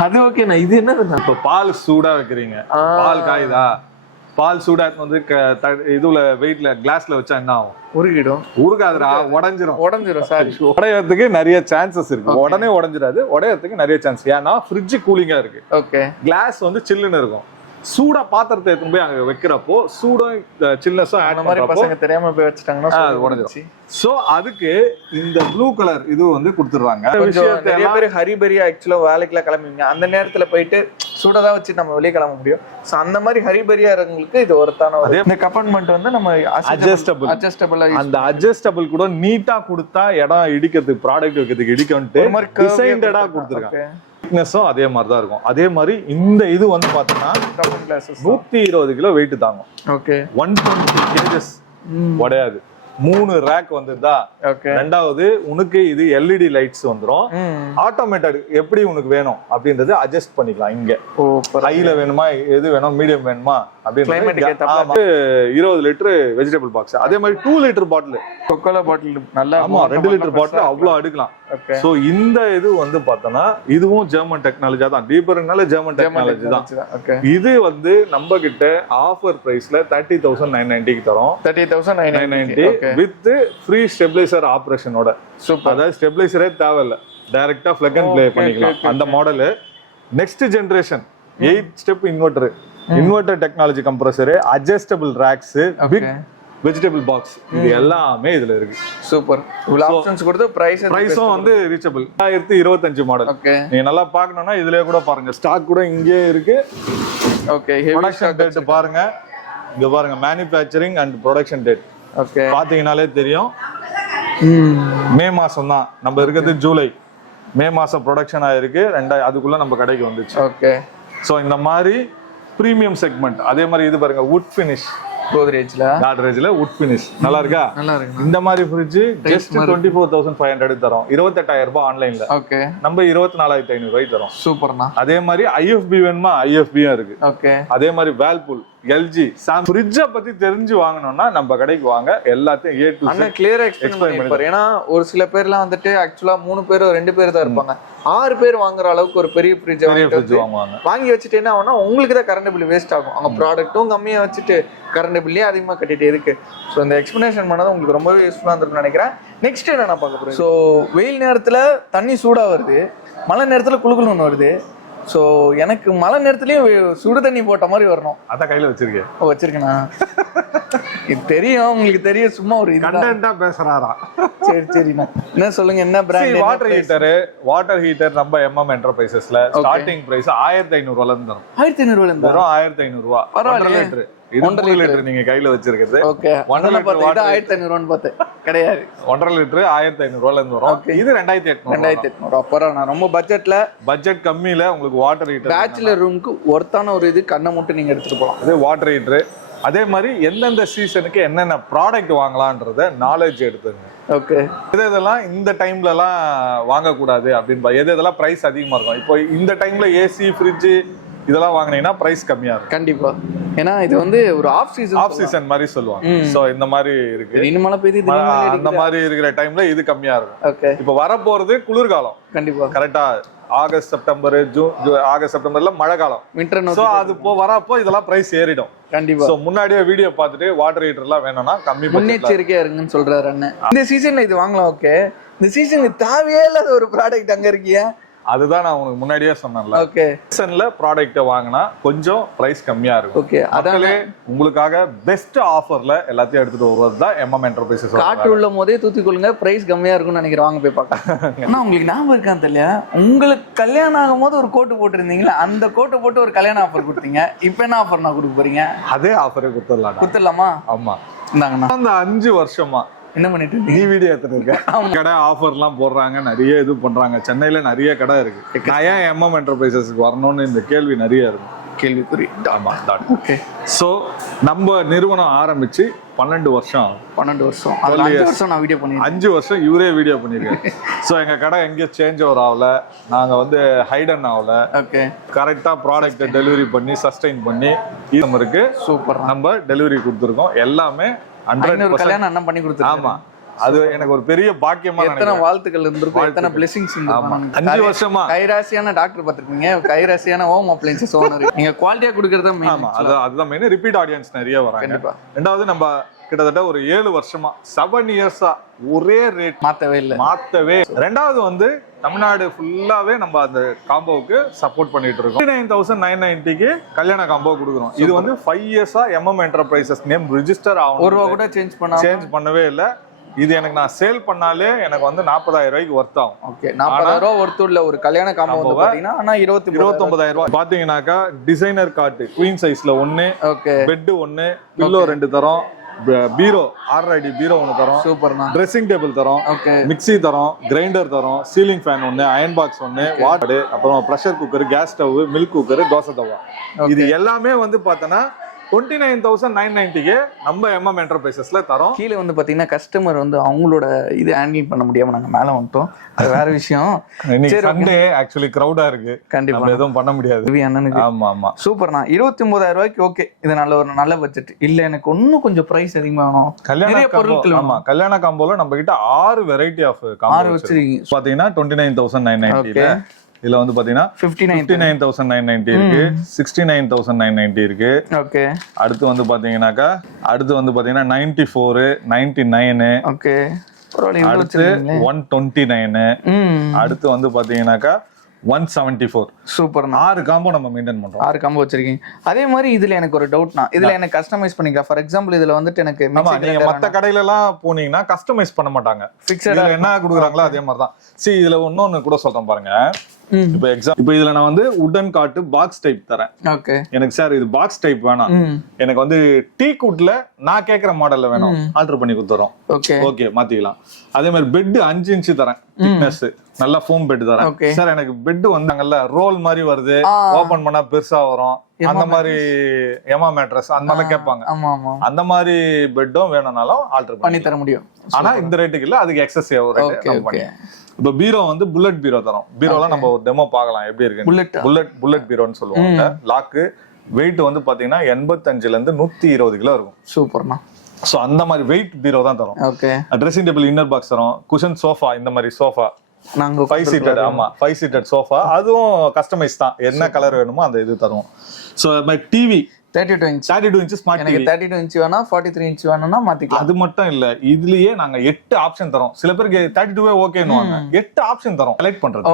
அது ஓகேண்ணா. இது என்னதுண்ணா? இப்போ பால் சூடா வைக்கிறீங்க, பால் காயுதா, பால் சூடா வந்து இதுல வெயிட்ல கிளாஸ்ல வச்சா என்ன ஆகும்? உருகிடும். உருகாதுடா, உடைஞ்சிரும். சாரி, உடையறதுக்கு நிறைய சான்சஸ் இருக்கு. உடனே உடைஞ்சிடாது, உடையறதுக்கு நிறைய சான்ஸ். ஏன்னா ஃப்ரிட்ஜ் கூலிங்கா இருக்கு. ஓகே, கிளாஸ் வந்து சில்லுன்னு இருக்கும். சூடா பாத்திரத்தை எடுத்து போய் அங்க வைக்கிறப்போ சூடும் சில்னஸும் ஆட் பண்றப்போ பசங்க தெரியாம போய் வச்சிட்டாங்கன்னா அது உடைஞ்சிரும். சோ அதுக்கு இந்த ப்ளூ கலர் இது வந்து கொடுத்துறாங்க. நிறைய பேர் ஹரிபரியா ஆக்சுவலா வேலைக்குலாம் கிளம்புவீங்க, அந்த நேரத்துல போயிட்டு சூடதா வச்சு நம்ம வெளியே கிளம்ப முடியும். சோ அந்த மாதிரி ஹரிபரியா இருக்கவங்களுக்கு இது ஒருத்தான. இந்த கம்பார்ட்மெண்ட் வந்து நம்ம அட்ஜஸ்டபிள். அந்த அட்ஜஸ்டபிள் கூட நீட்டா கொடுத்தா இடம் இடிக்கிறதுக்கு, ப்ராடக்ட் வைக்கிறதுக்கு இடிக்கன்ட்டு டிசைன்டடா கொடுத்துருக்காங்க. திக்னஸும் அதே மாதிரி தான் இருக்கும். அதே மாதிரி இந்த இது வந்து பாத்தீங்கன்னா 120 கிலோ வெயிட் தாங்கும். ஓகே, 120 kgs உடையாது. 3 ரேக் வந்துதா. ரெண்டாவது உனக்கு இது எல்இடி லைட்ஸ் வந்துரும். ஆட்டோமேட்டட் எப்படி உனக்கு வேணும் அப்படின்றது அட்ஜஸ்ட் பண்ணிக்கலாம். இங்க ஹைல வேணுமா, எது வேணும், மீடியம் வேணுமா அப்படின்னு 20 லிட்டர் வெஜிடபிள் பாக்ஸ். அதே மாதிரி 2 லிட்டர் பாட்டில், கொக்கோலா பாட்டில் நல்லா. ஆமா, 2 லிட்டர் பாட்டில் அவ்வளவு அடுக்கலாம். சோ இந்த இது வந்து பார்த்தோம்னா இதுவும் ஜெர்மன் டெக்னாலஜி தான். டீப்பர்னால ஜெர்மன் டெக்னாலஜி தான். இது வந்து நம்ம கிட்ட ஆஃபர் பிரைஸ்ல 30,990 தரோம். 30,990 வித் ஃப்ரீ ஸ்டெபிலைசர் ஆபரேஷனோட. அதாவது ஸ்டெபிலைசரே தேவையில்லை, டைரக்டா பிளக் அண்ட் ப்ளே பண்ணிக்கலாம் அந்த model. Next generation 8 step inverter technology compressor, adjustable racks, big vegetable box, இது எல்லாமே இதுல இருக்கு. சூப்பர். இவ்வளவு ஆப்ஷன்ஸ் கொடுத்து பிரைஸும் வந்து ரீச்சபிள். 2025 மாடல். நீங்க நல்லா பார்க்கணும்னா இதுலயே கூட பாருங்க, ஸ்டாக் கூட இங்கே இருக்கு. ஓகே, ப்ரொடக்ஷன் டேட் பாருங்க, இங்க பாருங்க, manufacturing and production date. Okay, பாத்தீங்கனாலே தெரியும். மே மாசம் தான் நம்ம இருக்கிறது, ஜூலை. மே மாசம் ப்ரொடக்ஷன் ஆயிருக்கு, அதுக்குள்ள நம்ம கடைக்கு வந்துச்சு. ஓகே, சோ இந்த மாதிரி பிரீமியம் செக்மெண்ட். அதே மாதிரி இது பாருங்க, வுட் ஃபினிஷ், கோத்ரேஜ்ல வுட் ஃபினிஷ் நல்லா இருக்கா? நல்லா இருக்கு. இந்த மாதிரி ஃப்ரிட்ஜ் ஜஸ்ட் 24,500 தரோம். 28,000 ரூபாய் ஆன்லைன்ல. ஓகே, நம்ம 24,500 ரூபாய் தரோம். சூப்பர்ண்ணா. அதே மாதிரி ஐஎஃப்பி வேணுமா, ஐஎஃப்பியும் இருக்கு. ஓகே, அதே மாதிரி வேல்பூல், எல்ஜி, சாம் ஃப்ரிட்ஜ பத்தி தெரிஞ்சு வாங்கணும்னா நம்ம கடைக்கு வாங்க. எல்லாத்தையும் A to Z அண்ணா கிளியரா எக்ஸ்பிளைன் பண்ணிருப்பாரு. ஏன்னா ஒரு சில பேர்லாம் வந்துட்டு ஆக்சுவலா 3 பேர் 2 பேர் தான் இருப்பாங்க. 6 பேர் வாங்குற அளவுக்கு ஒரு பெரிய ஃப்ரிட்ஜ் வாங்குவாங்க. வாங்கி வச்சுட்டு என்ன ஆகும்னா உங்களுக்கு தான் கரண்ட் பில் வேஸ்ட் ஆகும். அவங்க ப்ராடக்ட்டும் கம்மியா வச்சுட்டு கரண்ட் பில்லே அதிகமா கட்டிட்டு இருக்கு. ஸோ இந்த எக்ஸ்பிளனேஷன் பண்ணது உங்களுக்கு ரொம்பவே யூஸ்ஃபுல்லா இருந்திருக்கும்னு நினைக்கிறேன். நெக்ஸ்ட் என்ன நான் பார்க்க போறேன். ஸோ வெயில் நேரத்துல தண்ணி சூடா வருது, மழை நேரத்துல குளுகுளுன்னு வருது. ஸோ எனக்கு மழை நேரத்துலயும் சுடு தண்ணி போட்ட மாதிரி வரணும். அதான் கையில வச்சிருக்கேன். வச்சிருக்கேண்ணா. இது தெரியும், உங்களுக்கு தெரியும், சும்மா ஒரு கண்டென்ட்டா பேசுறாரா? சரிண்ணா, என்ன சொல்லுங்க, என்ன பிராண்ட்? வாட்டர் ஹீட்டர் நம்ம MM என்டர்பிரைசஸ்ல ஸ்டார்டிங் பிரைஸ் 1500 ரூபாயில இருந்து தரும். 1500 இருந்து வெறும் 1500 ரூபாய். 1.5 லிட்டர். இது 1 லிட்டர் நீங்க கையில வச்சிருக்கிறது. ஓகே, 1 லிட்டர் வாட்டர் 1500 ரூபான்னு பார்த்தேன். கிடையாது, 1.5 லிட்டர் 1500 ரூபாயில இருந்து வரும். இது 2800. அப்புறம் நான் ரொம்ப பட்ஜெட் கம்மியில உங்களுக்கு வாட்டர் ஹீட்டர் பேச்சுலர் ரூமுக்கு ஒர்த்தான ஒரு இது கண்ணை மட்டும் நீங்க எடுத்துட்டு போகலாம். அது வாட்டர் ஹீட்டர். அதே மாதிரி எந்தெந்த சீசனுக்கு என்னென்ன ப்ராடக்ட் வாங்கலாம்ன்றத நாலேஜ் எடுத்துங்க. ஓகே, இதெல்லாம் இந்த டைம்ல எல்லாம் வாங்கக்கூடாது அப்படின்னு, இதெல்லாம் பிரைஸ் அதிகமா இருக்கும். இப்போ இந்த டைம்ல ஏசி, ஃப்ரிட்ஜ் இதெல்லாம் வாங்கினீங்கன்னா பிரைஸ் கம்மியா இருக்கும். கண்டிப்பா. ஏன்னா இது வந்து ஒரு ஆஃப் சீசன் மாதிரி சொல்லுவாங்க. சோ இந்த மாதிரி இருக்கு. இன்னும் மழை பெய்யுது, அந்த மாதிரி இருக்கிற டைம்ல இது கம்மியா இருக்கும். ஓகே, இப்போ வர போறது குளிர்காலம். கண்டிப்பா கரெக்டா ஆகஸ்ட் செப்டம்பர் ஆகஸ்ட் செப்டம்பர்ல மழை காலம், வின்டர். சோ அது வரப்போ இதெல்லாம் பிரைஸ் ஏறிடும். கண்டிப்பா. சோ முன்னாடியே வீடியோ பார்த்துட்டு வாட்டர் ஹீட்டர் எல்லாம் வேணும்னா கம்மி முன்னெச்சரிக்கையா இருங்கன்னு சொல்றாரு அண்ணன். இந்த சீசன்ல இது வாங்கலாம். ஓகே, இந்த சீசனுக்கு தேவையே இல்லாத ஒரு ப்ராடக்ட் அங்க இருக்கியா? அதுதான் நான் உங்களுக்கு முன்னாடியே சொன்னேன்ல. ஓகே, சீசன்ல ப்ராடக்ட் வாங்கினா கொஞ்சம் பிரைஸ் கம்மியா இருக்கும். ஓகே, அதனால உங்களுக்காக பெஸ்ட் ஆஃபர்ல எல்லாத்தையும் எடுத்துட்டு வருவது தான் MM என்டர்பிரைசஸ். காட்டு உள்ள போதே தூத்திக்கொள்ளுங்க, பிரைஸ் கம்மியா இருக்கும்னு நினைக்கிறேன். வாங்க போய் பார்க்கலாம். ஆனா உங்களுக்கு ஞாபகம் இருக்கான்னு தெரியல, உங்களுக்கு கல்யாணம் ஆகும் போது ஒரு கோட்டு போட்டிருந்தீங்களா, அந்த கோட்டை போட்டு ஒரு கல்யாண ஆஃபர் கொடுத்தீங்க. இப்போ என்ன ஆஃபர் நான் கொடுக்க போறீங்க? அதே ஆஃபரே கொடுத்துடலாமா? ஆமா, இந்தாங்கண்ணா. அந்த 5 வருஷமா என்ன பண்ணிட்டு நீ வீடியோ எடுத்துட்டு இருக்க கடை ஆஃபர் எல்லாம் போடுறாங்க, நிறைய இது பண்றாங்க. சென்னையில நிறைய கடை இருக்கு. நான் ஏன் MM என்டர்பிரைசஸ்க்கு வரணும்னு இந்த கேள்வி நிறைய இருக்கு. கேள்விக்குறி. ஆமா. ஓகே, சோ நம்ம நிறுவனம் ஆரம்பிச்சு 12 வருஷம். 12 வருஷம். 5 வருஷம் நான் வீடியோ பண்ணிருக்கேன். 5 வருஷம் இவரே வீடியோ பண்ணிருக்காரு. சோ எங்க கடை எங்கேயும் சேஞ்ச் ஓவர் ஆகல, நாங்க வந்து ஹைடன் ஆகல. ஓகே, கரெக்டா ப்ராடக்ட் டெலிவரி பண்ணி சஸ்டைன் பண்ணி இருக்கு. சூப்பர். நம்ம டெலிவரி கொடுத்துருக்கோம். எல்லாமே 100% கல்யாணம் அண்ணன் பண்ணி கொடுத்துருக்காங்க. ஆமா, அது எனக்கு ஒரு பெரிய பாக்கியமா. எத்தனை வாழ்த்துக்கள் இருந்திருக்கும், எத்தனை பிளெஸிங்ஸ் இருந்திருக்கும். 5 வருஷமா கைராசியான டாக்டர் பாத்துருக்கீங்க, கைராசியான ஹோம் அப்ளையன்சஸ் ஓனர். நீங்க குவாலிட்டியா கொடுக்கறத மெயின். ஆமா, அதுதான் மெயின். ரிப்பீட் ஆடியன்ஸ் நிறைய வராங்க. ரெண்டாவது நம்ம கிட்டத்தட்ட ஒரு 7 வருஷமா 7 இயர்ஸா ஒரே ரேட் மாத்தவே. ரெண்டாவது வந்து தமிழ்நாடு ஃபுல்லாவே நம்ம அந்த காம்போவுக்கு சப்போர்ட் பண்ணிட்டு இருக்கோம். 29,990க்கு கல்யாண காம்போ கொடுக்குறோம். இது வந்து 5 இயர்ஸா MM என்டர்பிரைசஸ் நேம் ரிஜிஸ்டர் ஆகும். ஒரு ரூபா கூட சேஞ்ச் பண்ணவே இல்லை. இது எனக்கு நான் சேல் பண்ணாலே எனக்கு வந்து 40,000 ரூபாய்க்கு ஒர்த் ஆகும். ஓகே, 40,000 ரூபாய் ஒர்த் உள்ள ஒரு கல்யாண காம்போ வந்து பாத்தீங்கன்னா ஆனா 29,000 ரூபாய். பாத்தீங்கன்னாக்கா டிசைனர் காட் குவீன் சைஸ்ல 1, ஓகே, பெட் 1, பில்லோ 2 தரோம், பீரோ 6 அடி பீரோ 1 தரோம், சூப்பர்ண்ணா, ட்ரெஸ்ஸிங் டேபிள் தரோம், ஓகே, மிக்ஸி தரோம், கிரைண்டர் தரோம், ceiling fan 1, iron box 1, water, அப்புறம் pressure cooker, gas stove, milk cooker, dosa தவா. இது எல்லாமே வந்து பார்த்தோன்னா 29,990க்கு நம்ம MM என்டர்பிரைசஸ்ல தரோம். கீழே வந்து பாத்தீங்கன்னா கஸ்டமர் வந்து அவங்களோட இது ஹேண்டில் பண்ண முடியாம நாங்க மேல வந்துட்டோம். அது வேற விஷயம். சண்டே ஆக்சுவலி கிரவுடா இருக்கு, கண்டிப்பா எதுவும் பண்ண முடியாது. ஆமா ஆமா, சூப்பர்ண்ணா. 29,000 ரூபாய்க்கு ஓகே, இது நல்ல பட்ஜெட். இல்ல எனக்கு இன்னும் கொஞ்சம் பிரைஸ் அதிகமாகணும். கல்யாண பொருட்கள். ஆமா, கல்யாண காம்போல நம்ம கிட்ட 6 வெரைட்டி ஆஃப் காம்போ வச்சிருக்கீங்க. பாத்தீங்கன்னா 29,990. இதுல வந்து பாத்தீங்கன்னா 59,990 இருக்கு, 69,990 இருக்கு. ஓகே, அடுத்து வந்து பாத்தீங்கன்னா 94, 99, ஓகே, பரவாயில்ல, இவ்வளவு அடுத்து வச்சிருக்கீங்களே. 129, ம் அடுத்து வந்து பாத்தீங்கன்னாக்கா 174. சூப்பர்ண்ணா. 6 காம்போ நம்ம மெயின்டைன் பண்றோம். 6 காம்போ வச்சிருக்கீங்க. அதே மாதிரி இதுல எனக்கு ஒரு டவுட்னா, இதுல எனக்கு கஸ்டமைஸ் பண்ணிக்கலாம். ஃபார் எக்ஸாம்பிள் இதுல வந்துட்டு எனக்கு ஆமா, நீங்க மத்த கடையில எல்லாம் போனீங்கன்னா கஸ்டமைஸ் பண்ண மாட்டாங்க. ஃபிக்ஸடா என்ன குடுக்குறாங்களோ அதே மாதிரி தான். சரி, இதுல இன்னொன்னு கூட சொல்றேன் பாருங்க. இப்போ இதுல நான் வந்து உடன் காட்டு பாக்ஸ் டைப் தரேன். ஓகே. எனக்கு சார் இது பாக்ஸ் டைப் வேணாம், எனக்கு வந்து டீ குட்ல நான் கேக்குற மாடல்ல வேணும், ஆல்டர் பண்ணி கொடுத்துறோம். ஓகே ஓகே, மாத்திக்கலாம். அதே மாதிரி பெட் 5 இன்ச் தரேன், திக்னஸ், நல்ல ஃபோம் பெட் தரேன். சார் எனக்கு பெட் வந்தாங்கல்ல ரோல் மாதிரி வருது, ஓபன் பண்ணா பெருசா வரும், அந்த மாதிரி எமா மேட்ரஸ் அந்த மாதிரி கேட்பாங்க. ஆமா ஆமா, அந்த மாதிரி பெட்டும் வேணும்னாலும் ஆல்டர் பண்ணி தர முடியும். ஆனா இந்த ரேட்டுக்கு இல்ல, அதுக்கு எக்ஸஸ் ரேட். இப்ப பீரோ வந்து புல்லட் பீரோ தரோம். பீரோலாம் நம்ம ஒரு டெமோ பார்க்கலாம் எப்படி இருக்கு. புல்லட் பீரோன்னு சொல்லுவாங்க. லாக்கு வெயிட் வந்து பாத்தீங்கன்னா 85 இருந்து 120 கிலோ இருக்கும். சூப்பர்ண்ணா. சோ அந்த மாதிரி வெயிட் பீரோ தான் தரோம். Okay. Dressing table, inner box தரோம். குஷன் சோஃபா, இந்த மாதிரி சோஃபா நாங்க 5 சீட்டட். ஆமா, 5 சீட்டட் சோஃபா, அதுவும் கஸ்டமைஸ் தான். என்ன கலர் வேணுமோ அந்த இது தருவோம். So TV 32 inch 32 inch smart TV. எனக்கு 32 இன்ச் வேணா, 43 இன்ச் வேணும்னா மாத்திக்கலாம். அது மட்டும் இல்ல, இதுலயே நாங்க 8 ஆப்ஷன் தரோம். சில பேருக்கு 32 ஓகேன்னுவாங்க. 8 ஆப்ஷன் தரோம் செலக்ட் பண்றது.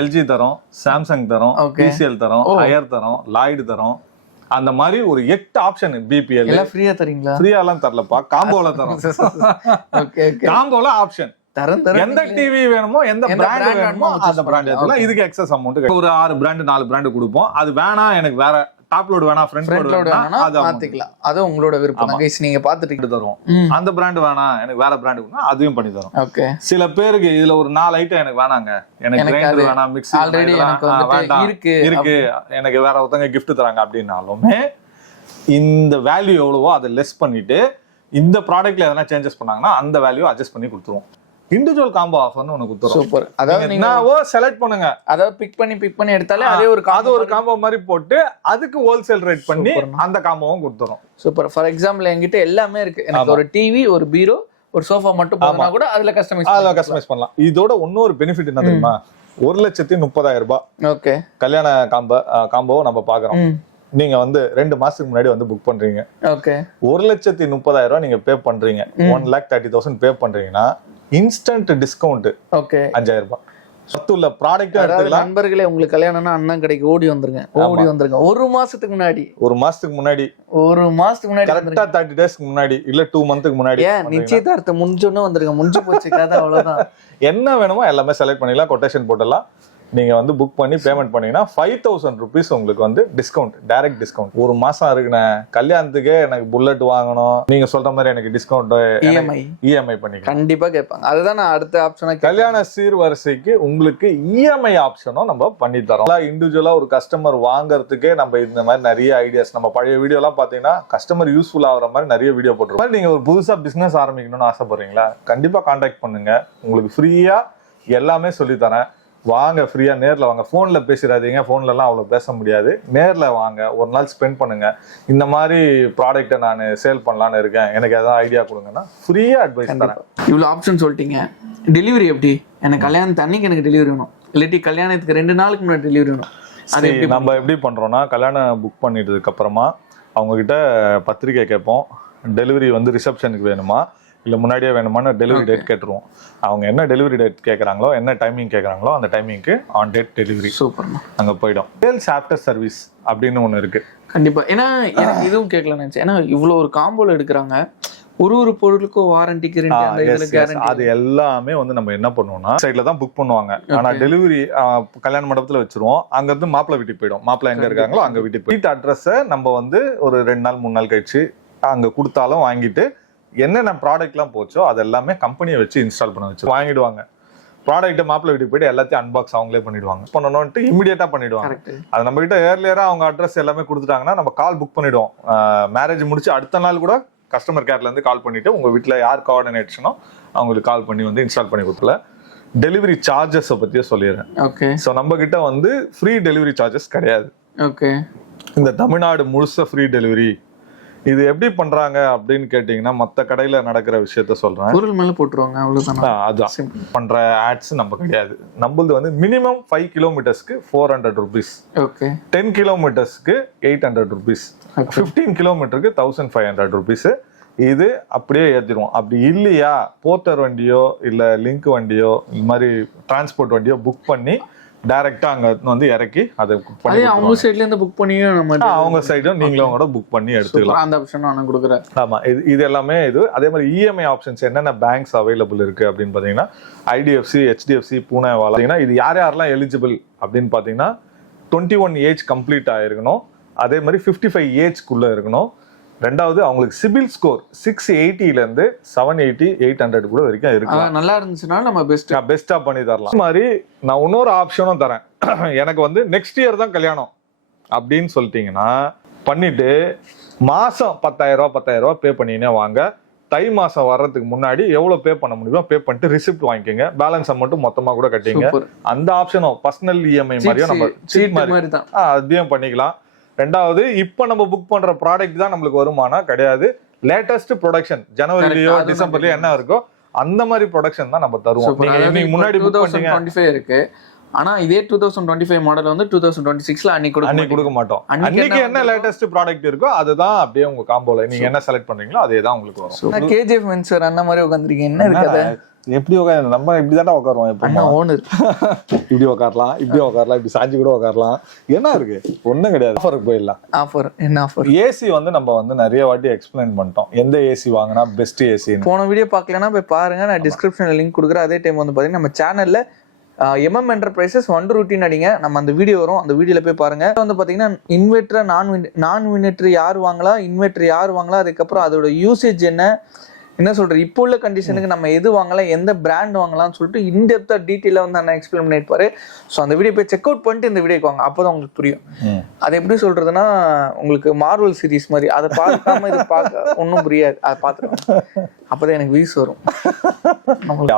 எல்ஜி தரோம், சாம்சங் தரோம், டிசிஎல் தரோம், ஹையர் தரோம், லாய்டு தரோம். அந்த மாதிரி ஒரு 8 ஆப்ஷன். பிபிஎல் எல்லாம் ஃப்ரீயா தரீங்களா? ஃப்ரீயா எல்லாம் தரலப்பா, காம்போல தரோம். Okay okay. காம்போல ஆப்ஷன் எந்த டிவி வேணுமோ, எந்த பிராண்ட் வேணுமோ அந்த பிராண்ட் எடுத்துக்கலாம். இதுக்கு எக்ஸஸ் அமௌண்ட் ஒரு 6 பிராண்ட் 4 பிராண்ட் கொடுப்போம். அது வேணா, எனக்கு வேற டாப் லோட் வேணா, ஃப்ரண்ட் லோட் வேணா, அது மாத்திக்கலாம். அது உங்களோட விருப்பம் தான் गाइस. நீங்க பாத்துட்டு தரோம். அந்த பிராண்ட் வேணா, எனக்கு வேற பிராண்ட் வேணா, அதையும் பண்ணி தரோம். ஓகே. சில பேருக்கு இதுல ஒரு 4 ஐட்டம் எனக்கு வேணாங்க, எனக்கு கிரைண்டர் வேணா, மிக்ஸி ஆல்ரெடி எனக்கு வந்து இருக்கு, எனக்கு வேற ஒருத்தங்க gift தராங்க அப்படினாலுமே இந்த வேல்யூ எவ்வளவோ அதை லெஸ் பண்ணிட்டு இந்த ப்ராடக்ட்ல எதனா சேஞ்சஸ் பண்ணாங்கன்னா அந்த வேல்யூ அட்ஜஸ்ட் பண்ணி கொடுத்துருவோம். இண்டிவிஜுவல் காம்போ ஆஃபர்னு ஒன்னு கொடுத்துறோம். சூப்பர். அதாவது நீங்க செலக்ட் பண்ணுங்க, அதாவது பிக் பண்ணி எடுத்தாலே அதே ஒரு காம்போ மாதிரி போட்டு அதுக்கு ஹோல்சேல் ரேட் பண்ணி அந்த காம்போவும் கொடுத்துறோம். சூப்பர். ஃபார் எக்ஸாம்பிள் என்கிட்ட எல்லாமே இருக்கு. எனக்கு ஒரு டிவி, ஒரு பீரோ, ஒரு சோஃபா மட்டும் போனா கூட அதுல கஸ்டமைஸ் பண்ணலாம். இதோட இன்னொரு பெனிஃபிட் என்ன தெரியுமா? 1,30,000 ரூபாய். ஓகே. கல்யாண காம்போ நம்ம பாக்குறோம். நீங்க வந்து 2 மாசத்துக்கு முன்னாடி வந்து புக் பண்றீங்க. ஓகே. 1,30,000 ரூபாய் நீங்க பே பண்றீங்க, 1,30,000 பே பண்றீங்கன்னா இன்ஸ்டன்ட் டிஸ்கவுண்ட். ஓகே. 5,000 ரூபாய். சத்துள்ள ப்ராடக்ட் எடுத்துக்கலாம். நண்பர்களே, உங்களுக்கு கல்யாணம்னா அண்ணன் கடைக்கு ஓடி வந்துருங்க. ஒரு மாசத்துக்கு முன்னாடி கரெக்டா 30 டேஸ்க்கு முன்னாடி இல்ல 2 மந்த்க்கு முன்னாடி. நிச்சயதார்த்தம் முடிஞ்சோன்னு வந்துருங்க. முடிஞ்சு போச்சு கதை, அவ்வளவுதான். என்ன வேணுமோ எல்லாமே செலக்ட் பண்ணிடலாம், கொட்டேஷன் போட்டுடலாம். நீங்க வந்து புக் பண்ணி பேமெண்ட் பண்ணீங்கன்னா 5,000 rupees உங்களுக்கு வந்து டிஸ்கவுண்ட், டைரக்ட் டிஸ்கவுண்ட். ஒரு மாசம் இருக்குண்ணே, கல்யாணத்துக்கு எனக்கு புல்லட் வாங்கணும், நீங்க சொல்ற மாதிரி எனக்கு டிஸ்கவுண்ட் இஎம்ஐ பண்ணி கண்டிப்பா கேட்பாங்க. அதுதான் நான் அடுத்த ஆப்ஷனா, கல்யாண சீர்வரிசைக்கு உங்களுக்கு இஎம்ஐ ஆப்ஷனும் நம்ம பண்ணி தரோம். இண்டிவிஜுவலா ஒரு கஸ்டமர் வாங்குறதுக்கே நம்ம இந்த மாதிரி நிறைய ஐடியாஸ், நம்ம பழைய வீடியோ எல்லாம் பாத்தீங்கன்னா கஸ்டமர் யூஸ்ஃபுல் ஆகிற மாதிரி நிறைய வீடியோ போட்டுருக்கோம். நீங்க ஒரு புதுசா பிசினஸ் ஆரம்பிக்கணும்னு ஆசைப்படுறீங்களா? கண்டிப்பா கான்டாக்ட் பண்ணுங்க, உங்களுக்கு ஃப்ரீயா எல்லாமே சொல்லி தரேன். வாங்க, ஃப்ரீயா நேர்ல வாங்க. போன்ல பேசிடாதீங்க, போன்ல எல்லாம் அவ்வளவு பேச முடியாது. நேர்ல வாங்க, ஒரு நாள் ஸ்பெண்ட் பண்ணுங்க. இந்த மாதிரி ப்ராடக்ட்டை நான் சேல் பண்ணலான்னு இருக்கேன், எனக்கு ஏதாவது ஐடியா கொடுங்கன்னா ஃப்ரீயா அட்வைஸ் தரேன். இவ்வளவு ஆப்ஷன் சொல்லிட்டீங்க. டெலிவரி எப்படி? எனக்கு கல்யாணத்து அன்னைக்கு எனக்கு டெலிவரி வேணும், இல்லாட்டி கல்யாணத்துக்கு 2 நாளுக்கு முன்னாடி டெலிவரி வேணும். அது நம்ம எப்படி பண்றோம்னா, கல்யாணம் புக் பண்ணிட்டதுக்கு அப்புறமா அவங்க கிட்ட பத்திரிக்கை கேட்போம். டெலிவரி வந்து ரிசப்ஷனுக்கு வேணுமா இல்ல முன்னாடியே வேணுமான்னு டெலிவரி டேட் கேட்டுருவோம். அவங்க என்ன டெலிவரி டேட் கேட்கறாங்களோ, என்ன டைமிங் கேட்கறாங்களோ அந்த டைமிங்க்கு ஆன் டேட் டெலிவரி. சூப்பர். அங்க போயிடும். சேல்ஸ் ஆஃப்டர் சர்வீஸ் அப்படின்னு ஒண்ணு இருக்கு. கண்டிப்பா. ஏன்னா எனக்கு இதுவும் கேட்கல நினைச்சேன். ஏன்னா இவ்வளவு ஒரு காம்போல எடுக்கிறாங்க, ஒரு பொருளுக்கும் வாரண்டி கேரண்டி, அது எல்லாமே வந்து நம்ம என்ன பண்ணுவோம்னா சைட்ல தான் புக் பண்ணுவாங்க. ஆனா டெலிவரி கல்யாண மண்டபத்துல வச்சிருவோம். அங்க இருந்து மாப்பிள்ளை வீட்டுக்கு போயிடும். மாப்பிள்ளை எங்க இருக்காங்களோ அங்க வீட்டுக்கு போய் அட்ரஸை நம்ம வந்து ஒரு 2 நாள் 3 நாள் கழிச்சு அங்க கொடுத்தாலும் வாங்கிட்டு என்னென்ன ப்ராடக்ட்லாம் போச்சோ அது எல்லாமே கம்பெனியை வச்சு இன்ஸ்டால் பண்ண வச்சு வாங்கிடுவாங்க. ப்ராடக்ட் மாப்பிள்ளை வீட்டுக்கு போயிட்டு எல்லாத்தையும் அன்பாக்ஸ் அவங்களே பண்ணிடுவாங்க. பண்ணணும்ட்டு இமிடியேட்டா பண்ணிடுவாங்க. அது நம்ம கிட்ட ஏர்லியரா அவங்க அட்ரஸ் எல்லாமே கொடுத்துட்டாங்கன்னா நம்ம கால் புக் பண்ணிடுவோம். மேரேஜ் முடிச்சு அடுத்த நாள் கூட கஸ்டமர் கேர்ல இருந்து கால் பண்ணிட்டு உங்க வீட்டுல யார் கோஆர்டினேஷனோ அவங்களுக்கு கால் பண்ணி வந்து இன்ஸ்டால் பண்ணி கொடுத்துல. டெலிவரி சார்ஜஸ் பத்தியே சொல்லிடுறேன். ஓகே. ஸோ நம்ம கிட்ட வந்து ஃப்ரீ டெலிவரி சார்ஜஸ் கிடையாது. ஓகே. இந்த தமிழ்நாடு முழுச ஃப்ரீ டெலிவரி. இது எப்படி பண்றாங்க அப்படின்னு கேட்டீங்கன்னா, மத்த கடையில நடக்கிற விஷயத்த சொல்றேன். பொருள் மேல போட்டுருவாங்க, அவ்வளவுதான். அதான் பண்ற ஆட்ஸ் நம்ம கிடையாது. நம்மளது வந்து மினிமம் 5 கிலோமீட்டர்ஸ்க்கு 400 rupees. ஓகே. 10 கிலோமீட்டர்ஸ்க்கு 800 rupees. 15 கிலோமீட்டருக்கு 1,500 rupees. இது அப்படியே ஏற்றிடுவோம். அப்படி இல்லையா போர்ட்டர் வண்டியோ இல்லை லிங்க் வண்டியோ இந்த மாதிரி டிரான்ஸ்போர்ட் வண்டியோ புக் பண்ணி டைரக்டா அங்க வந்து இறக்கி அதை பண்ணி அவங்க சைட்ல இருந்து புக் பண்ணியும் நம்ம அவங்க சைடும் நீங்களும் கூட புக் பண்ணி எடுத்துக்கலாம். அந்த ஆப்ஷன் நான் கொடுக்குறேன். ஆமா, இது எல்லாமே இது. அதே மாதிரி இஎம்ஐ ஆப்ஷன்ஸ் என்னென்ன பேங்க்ஸ் அவைலபிள் இருக்கு அப்படின்னு பாத்தீங்கன்னா ஐடிஎஃப்சி, ஹெச்டிஎஃப்சி, பூனேவாலா. இது யார் யாரெல்லாம் எலிஜிபிள் அப்படின்னு பாத்தீங்கன்னா 21 ஏஜ் கம்ப்ளீட் ஆயிருக்கணும். அதே மாதிரி 55 ஏஜ்க்குள்ள இருக்கணும். ரெண்டாவது அவங்களுக்கு சிபில் ஸ்கோர் 680ல இருந்து 780, 800 கூட வரைக்கும் இருக்கு. நல்லா இருந்துச்சுன்னா நம்ம பெஸ்டா பண்ணி தரலாம். அது மாதிரி நான் இன்னொரு ஆப்ஷனும் தரேன். எனக்கு வந்து நெக்ஸ்ட் இயர் தான் கல்யாணம் அப்படின்னு சொல்லிட்டீங்கன்னா பண்ணிட்டு மாசம் 10,000 பே பண்ணினே வாங்க. தை மாசம் வர்றதுக்கு முன்னாடி எவ்வளவு பே பண்ண முடியுமோ பே பண்ணிட்டு ரிசிப்ட் வாங்கிக்கோங்க. பேலன்ஸ் அமௌண்ட் மொத்தமா கூட கட்டிங்க. அந்த ஆப்ஷனும் பர்சனல் இஎம்ஐ மாதிரியும் நம்ம சீட் மாதிரி தான் அதையும் பண்ணிக்கலாம். ரெண்டாவது இப்ப நம்ம புக் பண்ற ப்ராடக்ட் தான் நம்மளுக்கு வருமானம் கிடையாது. லேட்டஸ்ட் ப்ரொடக்ஷன் ஜனவரிலயோ டிசம்பர்லயோ என்ன இருக்கோ அந்த மாதிரி ப்ரொடக்ஷன் தான் நம்ம தருவோம். நீங்க முன்னாடி புக் பண்ணீங்க 2025 இருக்கு. ஆனா இதே 2025 மாடல் வந்து 2026ல அன்னைக்கு கொடுக்க மாட்டோம். அன்னைக்கு என்ன லேட்டஸ்ட் ப்ராடக்ட் இருக்கோ அதுதான் அப்படியே உங்க காம்போல நீங்க என்ன செலக்ட் பண்றீங்களோ அதே தான் உங்களுக்கு வரும். கேஜிஎஃப் மென்சர் அந்த மாதிரி உட்கார்ந்திருக்கீங்க. என்ன இருக்குது? எப்படி உட்காந்து நம்ம இப்படிதான்டா உட்காருவோம். எப்ப ஓனர் இப்படி உட்காரலாம், இப்படி உட்காரலாம், இப்படி சாஞ்சி கூட உட்காரலாம். என்ன இருக்கு? ஒண்ணும் கிடையாது. ஆஃபருக்கு போயிடலாம். ஆஃபர் என்ன ஆஃபர்? ஏசி வந்து நம்ம வந்து நிறைய வாட்டி எக்ஸ்பிளைன் பண்ணிட்டோம். எந்த ஏசி வாங்கினா பெஸ்ட் ஏசி. போன வீடியோ பார்க்கலன்னா போய் பாருங்க. நான் டிஸ்கிரிப்ஷன்ல லிங்க் கொடுக்குறேன். அதே டைம் வந்து பாத்தீங்கன்னா நம்ம சேனல்ல எம்எம் என்டர்பிரைசஸ் ஒன் ரூட்டின் அடிங்க. நம்ம அந்த வீடியோ வரும். அந்த வீடியோல போய் பாருங்க. வந்து பாத்தீங்கன்னா இன்வெர்டர் நான் இன்வெர்டர் யார் வாங்கலாம், இன்வெர்டர் யார் வாங்கலாம், அதுக்கப்புறம் அதோட யூசேஜ் என்ன சொல்றது, இப்போ உள்ள கண்டிஷனுக்கு நம்ம எது வாங்கலாம், எந்த பிராண்ட் வாங்கலாம்னு சொல்லிட்டு இன்டெப்தா டீட்டெயிலா வந்து அண்ணா எக்ஸ்பிளைன் பண்ணிருப்பாரு. ஸோ அந்த வீடியோ போய் செக் அவுட் பண்ணிட்டு இந்த வீடியோக்கு வாங்க. அப்போதான் உங்களுக்கு புரியும். அது எப்படி சொல்றதுன்னா உங்களுக்கு மார்வல் சீரிஸ் மாதிரி அதை பார்க்காம இது பார்க்க ஒன்றும் புரியாது. அதை பார்த்துருக்கோம். அப்பதான் எனக்கு வீஸ் வரும்.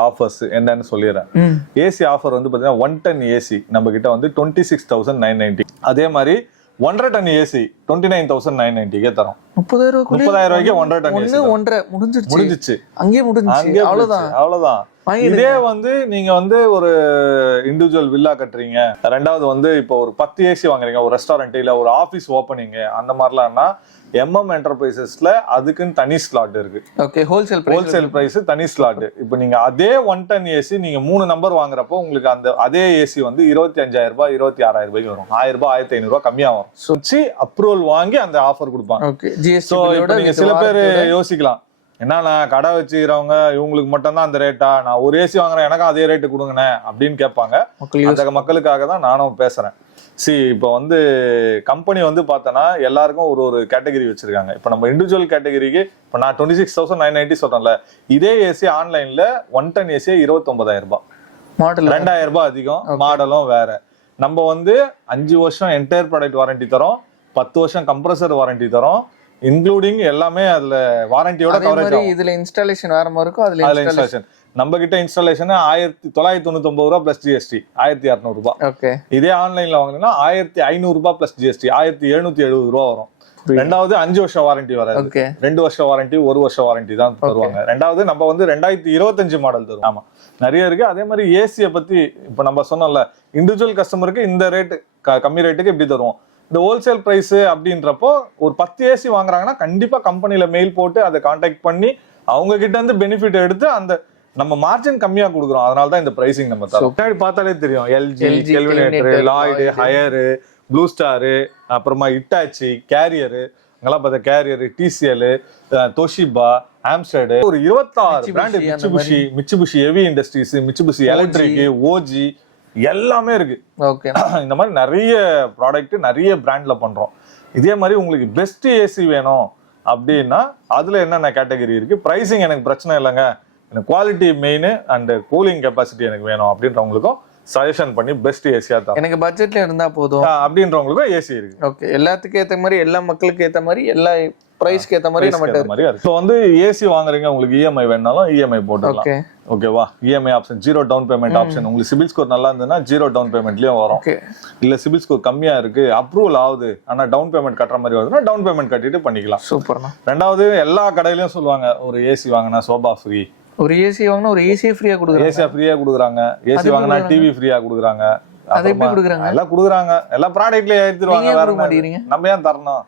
ஆஃபர்ஸ் என்னன்னு சொல்லிடுறேன். ஏசி ஆஃபர் வந்து பாத்தீங்கன்னா 1 ton ஏசி நம்ம கிட்ட வந்து 26,990. அதே மாதிரி 1.5 ton ஏசி 29,990 தரோம். 30,000 ரூபாய்க்கு 1.5 ton ஏசி. முடிஞ்சிச்சு. அங்கேயே முடிஞ்சிச்சு. அவ்வளவுதான். இதே வந்து நீங்க வந்து ஒரு இண்டிவிஜுவல் வில்லா கட்டுறீங்க, ரெண்டாவது வந்து இப்போ ஒரு 10 ஏசி வாங்குறீங்க, ஒரு ரெஸ்டாரண்ட் இல்ல ஒரு ஆபீஸ் ஓப்பனிங், அந்த மாதிரிலாம்னா எம்எம் என்டர்பிரைசஸ்ல அதுக்குன்னு தனி ஸ்லாட் இருக்கு. ஓகே, ஹோல்சேல் பிரைஸ் தனி ஸ்லாட். இப்போ நீங்க அதே 1 ton ஏசி நீங்க 3 நம்பர் வாங்குறப்போ உங்களுக்கு அந்த அதே ஏசி வந்து 25,000 ரூபாய் 26,000 ரூபாய்க்கு வரும். 1000 ரூபாய் 1,500 ரூபாய் கம்மியா வரும். சுச்சி அப்ரூவல் வாங்கி அந்த ஆஃபர் கொடுப்பாங்க. நீங்க சில பேர் யோசிக்கலாம், என்னன்னா கடை வச்சுக்கிறவங்க இவங்களுக்கு மட்டும் தான் அந்த ரேட்டா, நான் ஒரு ஏசி வாங்குறேன் எனக்கும் அதே ரேட்டு கொடுங்கண்ணே அப்படின்னு கேட்பாங்க. அந்த மக்களுக்காக தான் நானும் பேசுறேன். இப்போ வந்து கம்பெனி வந்து பார்த்தோன்னா எல்லாருக்கும் ஒரு கேட்டகரி வச்சிருக்காங்க. இப்போ நம்ம இண்டிவிஜுவல் கேட்டகரிக்கு இப்போ நான் 26,990 சொல்றேன்ல, இதே ஏசி ஆன்லைன்ல 1 ton ஏசி 29,000 ரூபாய், 2,000 ரூபாய் அதிகம், மாடலும் வேற. நம்ம வந்து 5 வருஷம் என்டையர் ப்ராடக்ட் வாரண்டி தரோம், 10 வருஷம் கம்ப்ரஸர் வாரண்டி தரோம், இன்க்ளூடிங் எல்லாமே அதுல வாரண்டியோட கவரேஜ் ஆகும். இதுல இன்ஸ்டாலேஷன் வேற மாதிரி இருக்கும். அதுல இன்ஸ்டாலேஷன் நம்ம கிட்ட இன்ஸ்டாலேஷன் 1,999 ரூபாய் பிளஸ் ஜிஎஸ்டி 1,200 ரூபாய். ஓகே, இதே ஆன்லைன்ல வாங்கினா 1,500 ரூபாய் பிளஸ் ஜிஎஸ்டி 1,770 ரூபாய் வரும். ரெண்டாவது 5 வருஷம் வாரண்டி வராது, 2 வருஷம் வாரண்டி, 1 வருஷம் வாரண்டி தான் தருவாங்க. ரெண்டாவது நம்ம வந்து 2025 மாடல் தரும். ஆமா, நிறைய இருக்கு. அதே மாதிரி ஏசியை பத்தி இப்ப நம்ம சொன்னோம்ல, இண்டிவிஜுவல் கஸ்டமருக்கு இந்த ரேட் கம்மி ரேட்டுக்கு இப்படி தருவோம். இந்த ஹோல்சேல் பிரைஸ் அப்படின்றப்போ ஒரு 10 ஏசி வாங்குறாங்கன்னா கண்டிப்பா கம்பெனில மெயில் போட்டு அதை கான்டாக்ட் பண்ணி அவங்க கிட்ட இருந்து பெனிஃபிட் எடுத்து அந்த நம்ம மார்ஜின் கம்மியா கொடுக்குறோம். அதனாலதான் இந்த பிரைசிங் நம்ம தரோம். முன்னாடி பார்த்தாலே தெரியும், LG, Kelvinator, Lloyd, Haier, Blue Star, அப்புறமா இட்டாச்சி, கேரியரு, அங்கெல்லாம் பார்த்தா கேரியர், டிசிஎல், தோஷிபா, ஆம்ஸ்டர்டு, ஒரு 26 brand, Mitsubishi heavy industries, Mitsubishi electric, OG எல்லாமே இருக்கு. இந்த மாதிரி நிறைய ப்ராடக்ட் நிறைய பிராண்ட்ல பண்றோம். இதே மாதிரி உங்களுக்கு பெஸ்ட் ஏசி வேணும் அப்படின்னா அதுல என்னென்ன கேட்டகரி இருக்கு, பிரைசிங் எனக்கு பிரச்சனை இல்லைங்க, எனக்கு quality main and cooling capacity எனக்கு வேணும் அப்படின்றவங்களுக்கும் சஜஷன் பண்ணி பெஸ்ட் ஏசியா தான், எனக்கு பட்ஜெட்ல இருந்தா போதும் அப்படின்றவங்களுக்கும் ஏசி இருக்கு. ஓகே, எல்லாத்துக்கும் ஏத்த மாதிரி, எல்லா மக்களுக்கு ஏத்த மாதிரி, எல்லா பிரைஸ்க்கு ஏத்த மாதிரி நம்ம ஸோ வந்து ஏசி வாங்குறீங்க, உங்களுக்கு இஎம்ஐ வேணாலும் இஎம்ஐ போட்டுக்கலாம். ஓகேவா, EMI option, 0 down payment option. உங்களுக்கு சிபில் ஸ்கோர் நல்லா இருந்ததுன்னா 0 டவுன் பேமெண்ட்லயும் வரும். இல்ல சிபில் ஸ்கோர் கம்மியா இருக்கு, அப்ரூவல் ஆகுது ஆனா டவுன் பேமெண்ட் கட்டுற மாதிரி வருதுன்னா டவுன் பேமெண்ட் கட்டிட்டு பண்ணிக்கலாம். சூப்பர். ரெண்டாவது எல்லா கடையிலயும் சொல்லுவாங்க, ஒரு ஏசி வாங்கினா சோபா ஃப்ரீ, ஒரு ஏசி வாங்கினா ஒரு ஏசியே ஃப்ரீயா கொடுக்குறாங்க. ஏசியா ஃப்ரீயா கொடுக்குறாங்க, ஏசி வாங்கினா டிவி ஃப்ரீயா கொடுக்குறாங்க. எல்லாம் குடுக்குறாங்க, எல்லா ப்ராடக்ட்லயே ஏத்திடுவாங்க. வேற நம்ம ஏன் தரணும்?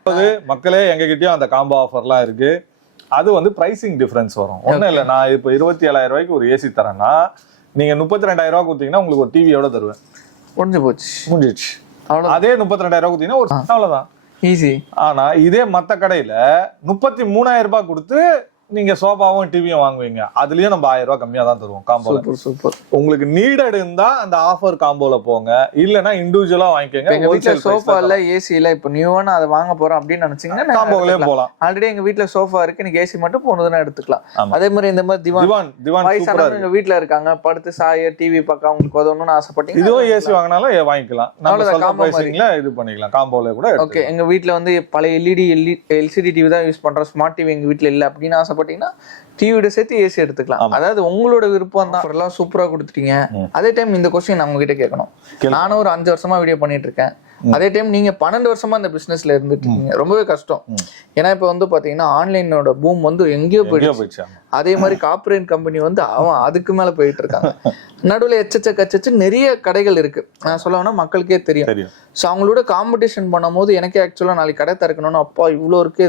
மக்களே எங்க கிட்டயும் அந்த காம்போ ஆஃபர்லாம் இருக்கு. அது வந்து பிரைசிங் டிஃபரன்ஸ் வரும். ஒன்றும் இல்லை, நான் இப்போ 27,000 ரூபாய்க்கு ஒரு ஏசி தரேன்னா நீங்க 32,000 ரூபாய் கொடுத்தீங்கன்னா உங்களுக்கு ஒரு டிவியோட தருவேன். முடிஞ்சிச்சு. அதே 32,000 ரூபாய் கொடுத்தீங்கன்னா ஒரு அவ்வளவுதான், ஈஸி. ஆனா இதே மத்த கடையில 33,000 ரூபாய் கொடுத்து நீங்க சோஃபாவும் டிவியும் வாங்குவீங்க, அதுலயும் நம்ம 1000 ரூபாய் கம்மியா தான் தருவோம் காம்போல. சூப்பர். உங்களுக்கு நீடட் இருந்தா அந்த ஆஃபர் காம்போல போங்க, இல்லனா இண்டிவிஜுவலா வாங்கிக்கங்க. எங்க வீட்ல சோஃபா இல்ல ஏசி இல்ல, இப்போ நியூவா அதை வாங்க போறோம் அப்படின்னு நினைச்சீங்கன்னா காம்போலயே போலாம். ஆல்ரெடி எங்க வீட்ல சோஃபா இருக்கு, நீங்க ஏசி மட்டும் போனதுன்னா எடுத்துக்கலாம். அதே மாதிரி இந்த மாதிரி திவான் வயசானவங்க எங்க வீட்ல இருக்காங்க, படுத்து சாய டிவி பார்க்க அவங்களுக்கு உதவணும்னு ஆசைப்பட்டீங்க, இதுவும் ஏசி வாங்கினாலும் வாங்கிக்கலாம். நம்ம சொல்ற பிரைசிங்ல இது பண்ணிக்கலாம், காம்போல கூட. ஓகே, எங்க வீட்ல வந்து பழைய எல்சிடி டிவி தான் யூஸ் பண்றோம், ஸ்மார்ட் டிவி எங்க வீட்ல இல்ல அப்படின்னு ஆசைப்பட்டீங்கன்னா டிவியோட சேர்த்து ஏசி எடுத்துக்கலாம். அதாவது உங்களோட விருப்பம் தான். எல்லாம் சூப்பரா கொடுத்துட்டீங்க. அதே டைம் இந்த கொஸ்டின் நான் உங்ககிட்ட கேட்கணும். நானும் ஒரு 5 வருஷமா வீடியோ பண்ணிட்டு இருக்கேன். அதே டைம் நீங்க 12 வருஷமா இந்த பிசினஸ்ல இருந்துட்டு இருக்கீங்க. ரொம்பவே கஷ்டம். ஏன்னா இப்ப வந்து பாத்தீங்கன்னா ஆன்லைனோட பூம் வந்து எங்கேயோ போயிடுச்சு. அதே மாதிரி கார்பரேட் கம்பெனி வந்து அவன் அதுக்கு மேல போயிட்டு இருக்காங்க. நடுவில் எச்சச்சு நிறைய கடைகள் இருக்கு. நான் சொல்லணும்னா மக்களுக்கே தெரியும். ஸோ அவங்களோட காம்படிஷன் பண்ணும் போது எனக்கே ஆக்சுவலா நாளைக்கு கடை திறக்கணும்னு அப்பா இவ்வளோ இருக்கு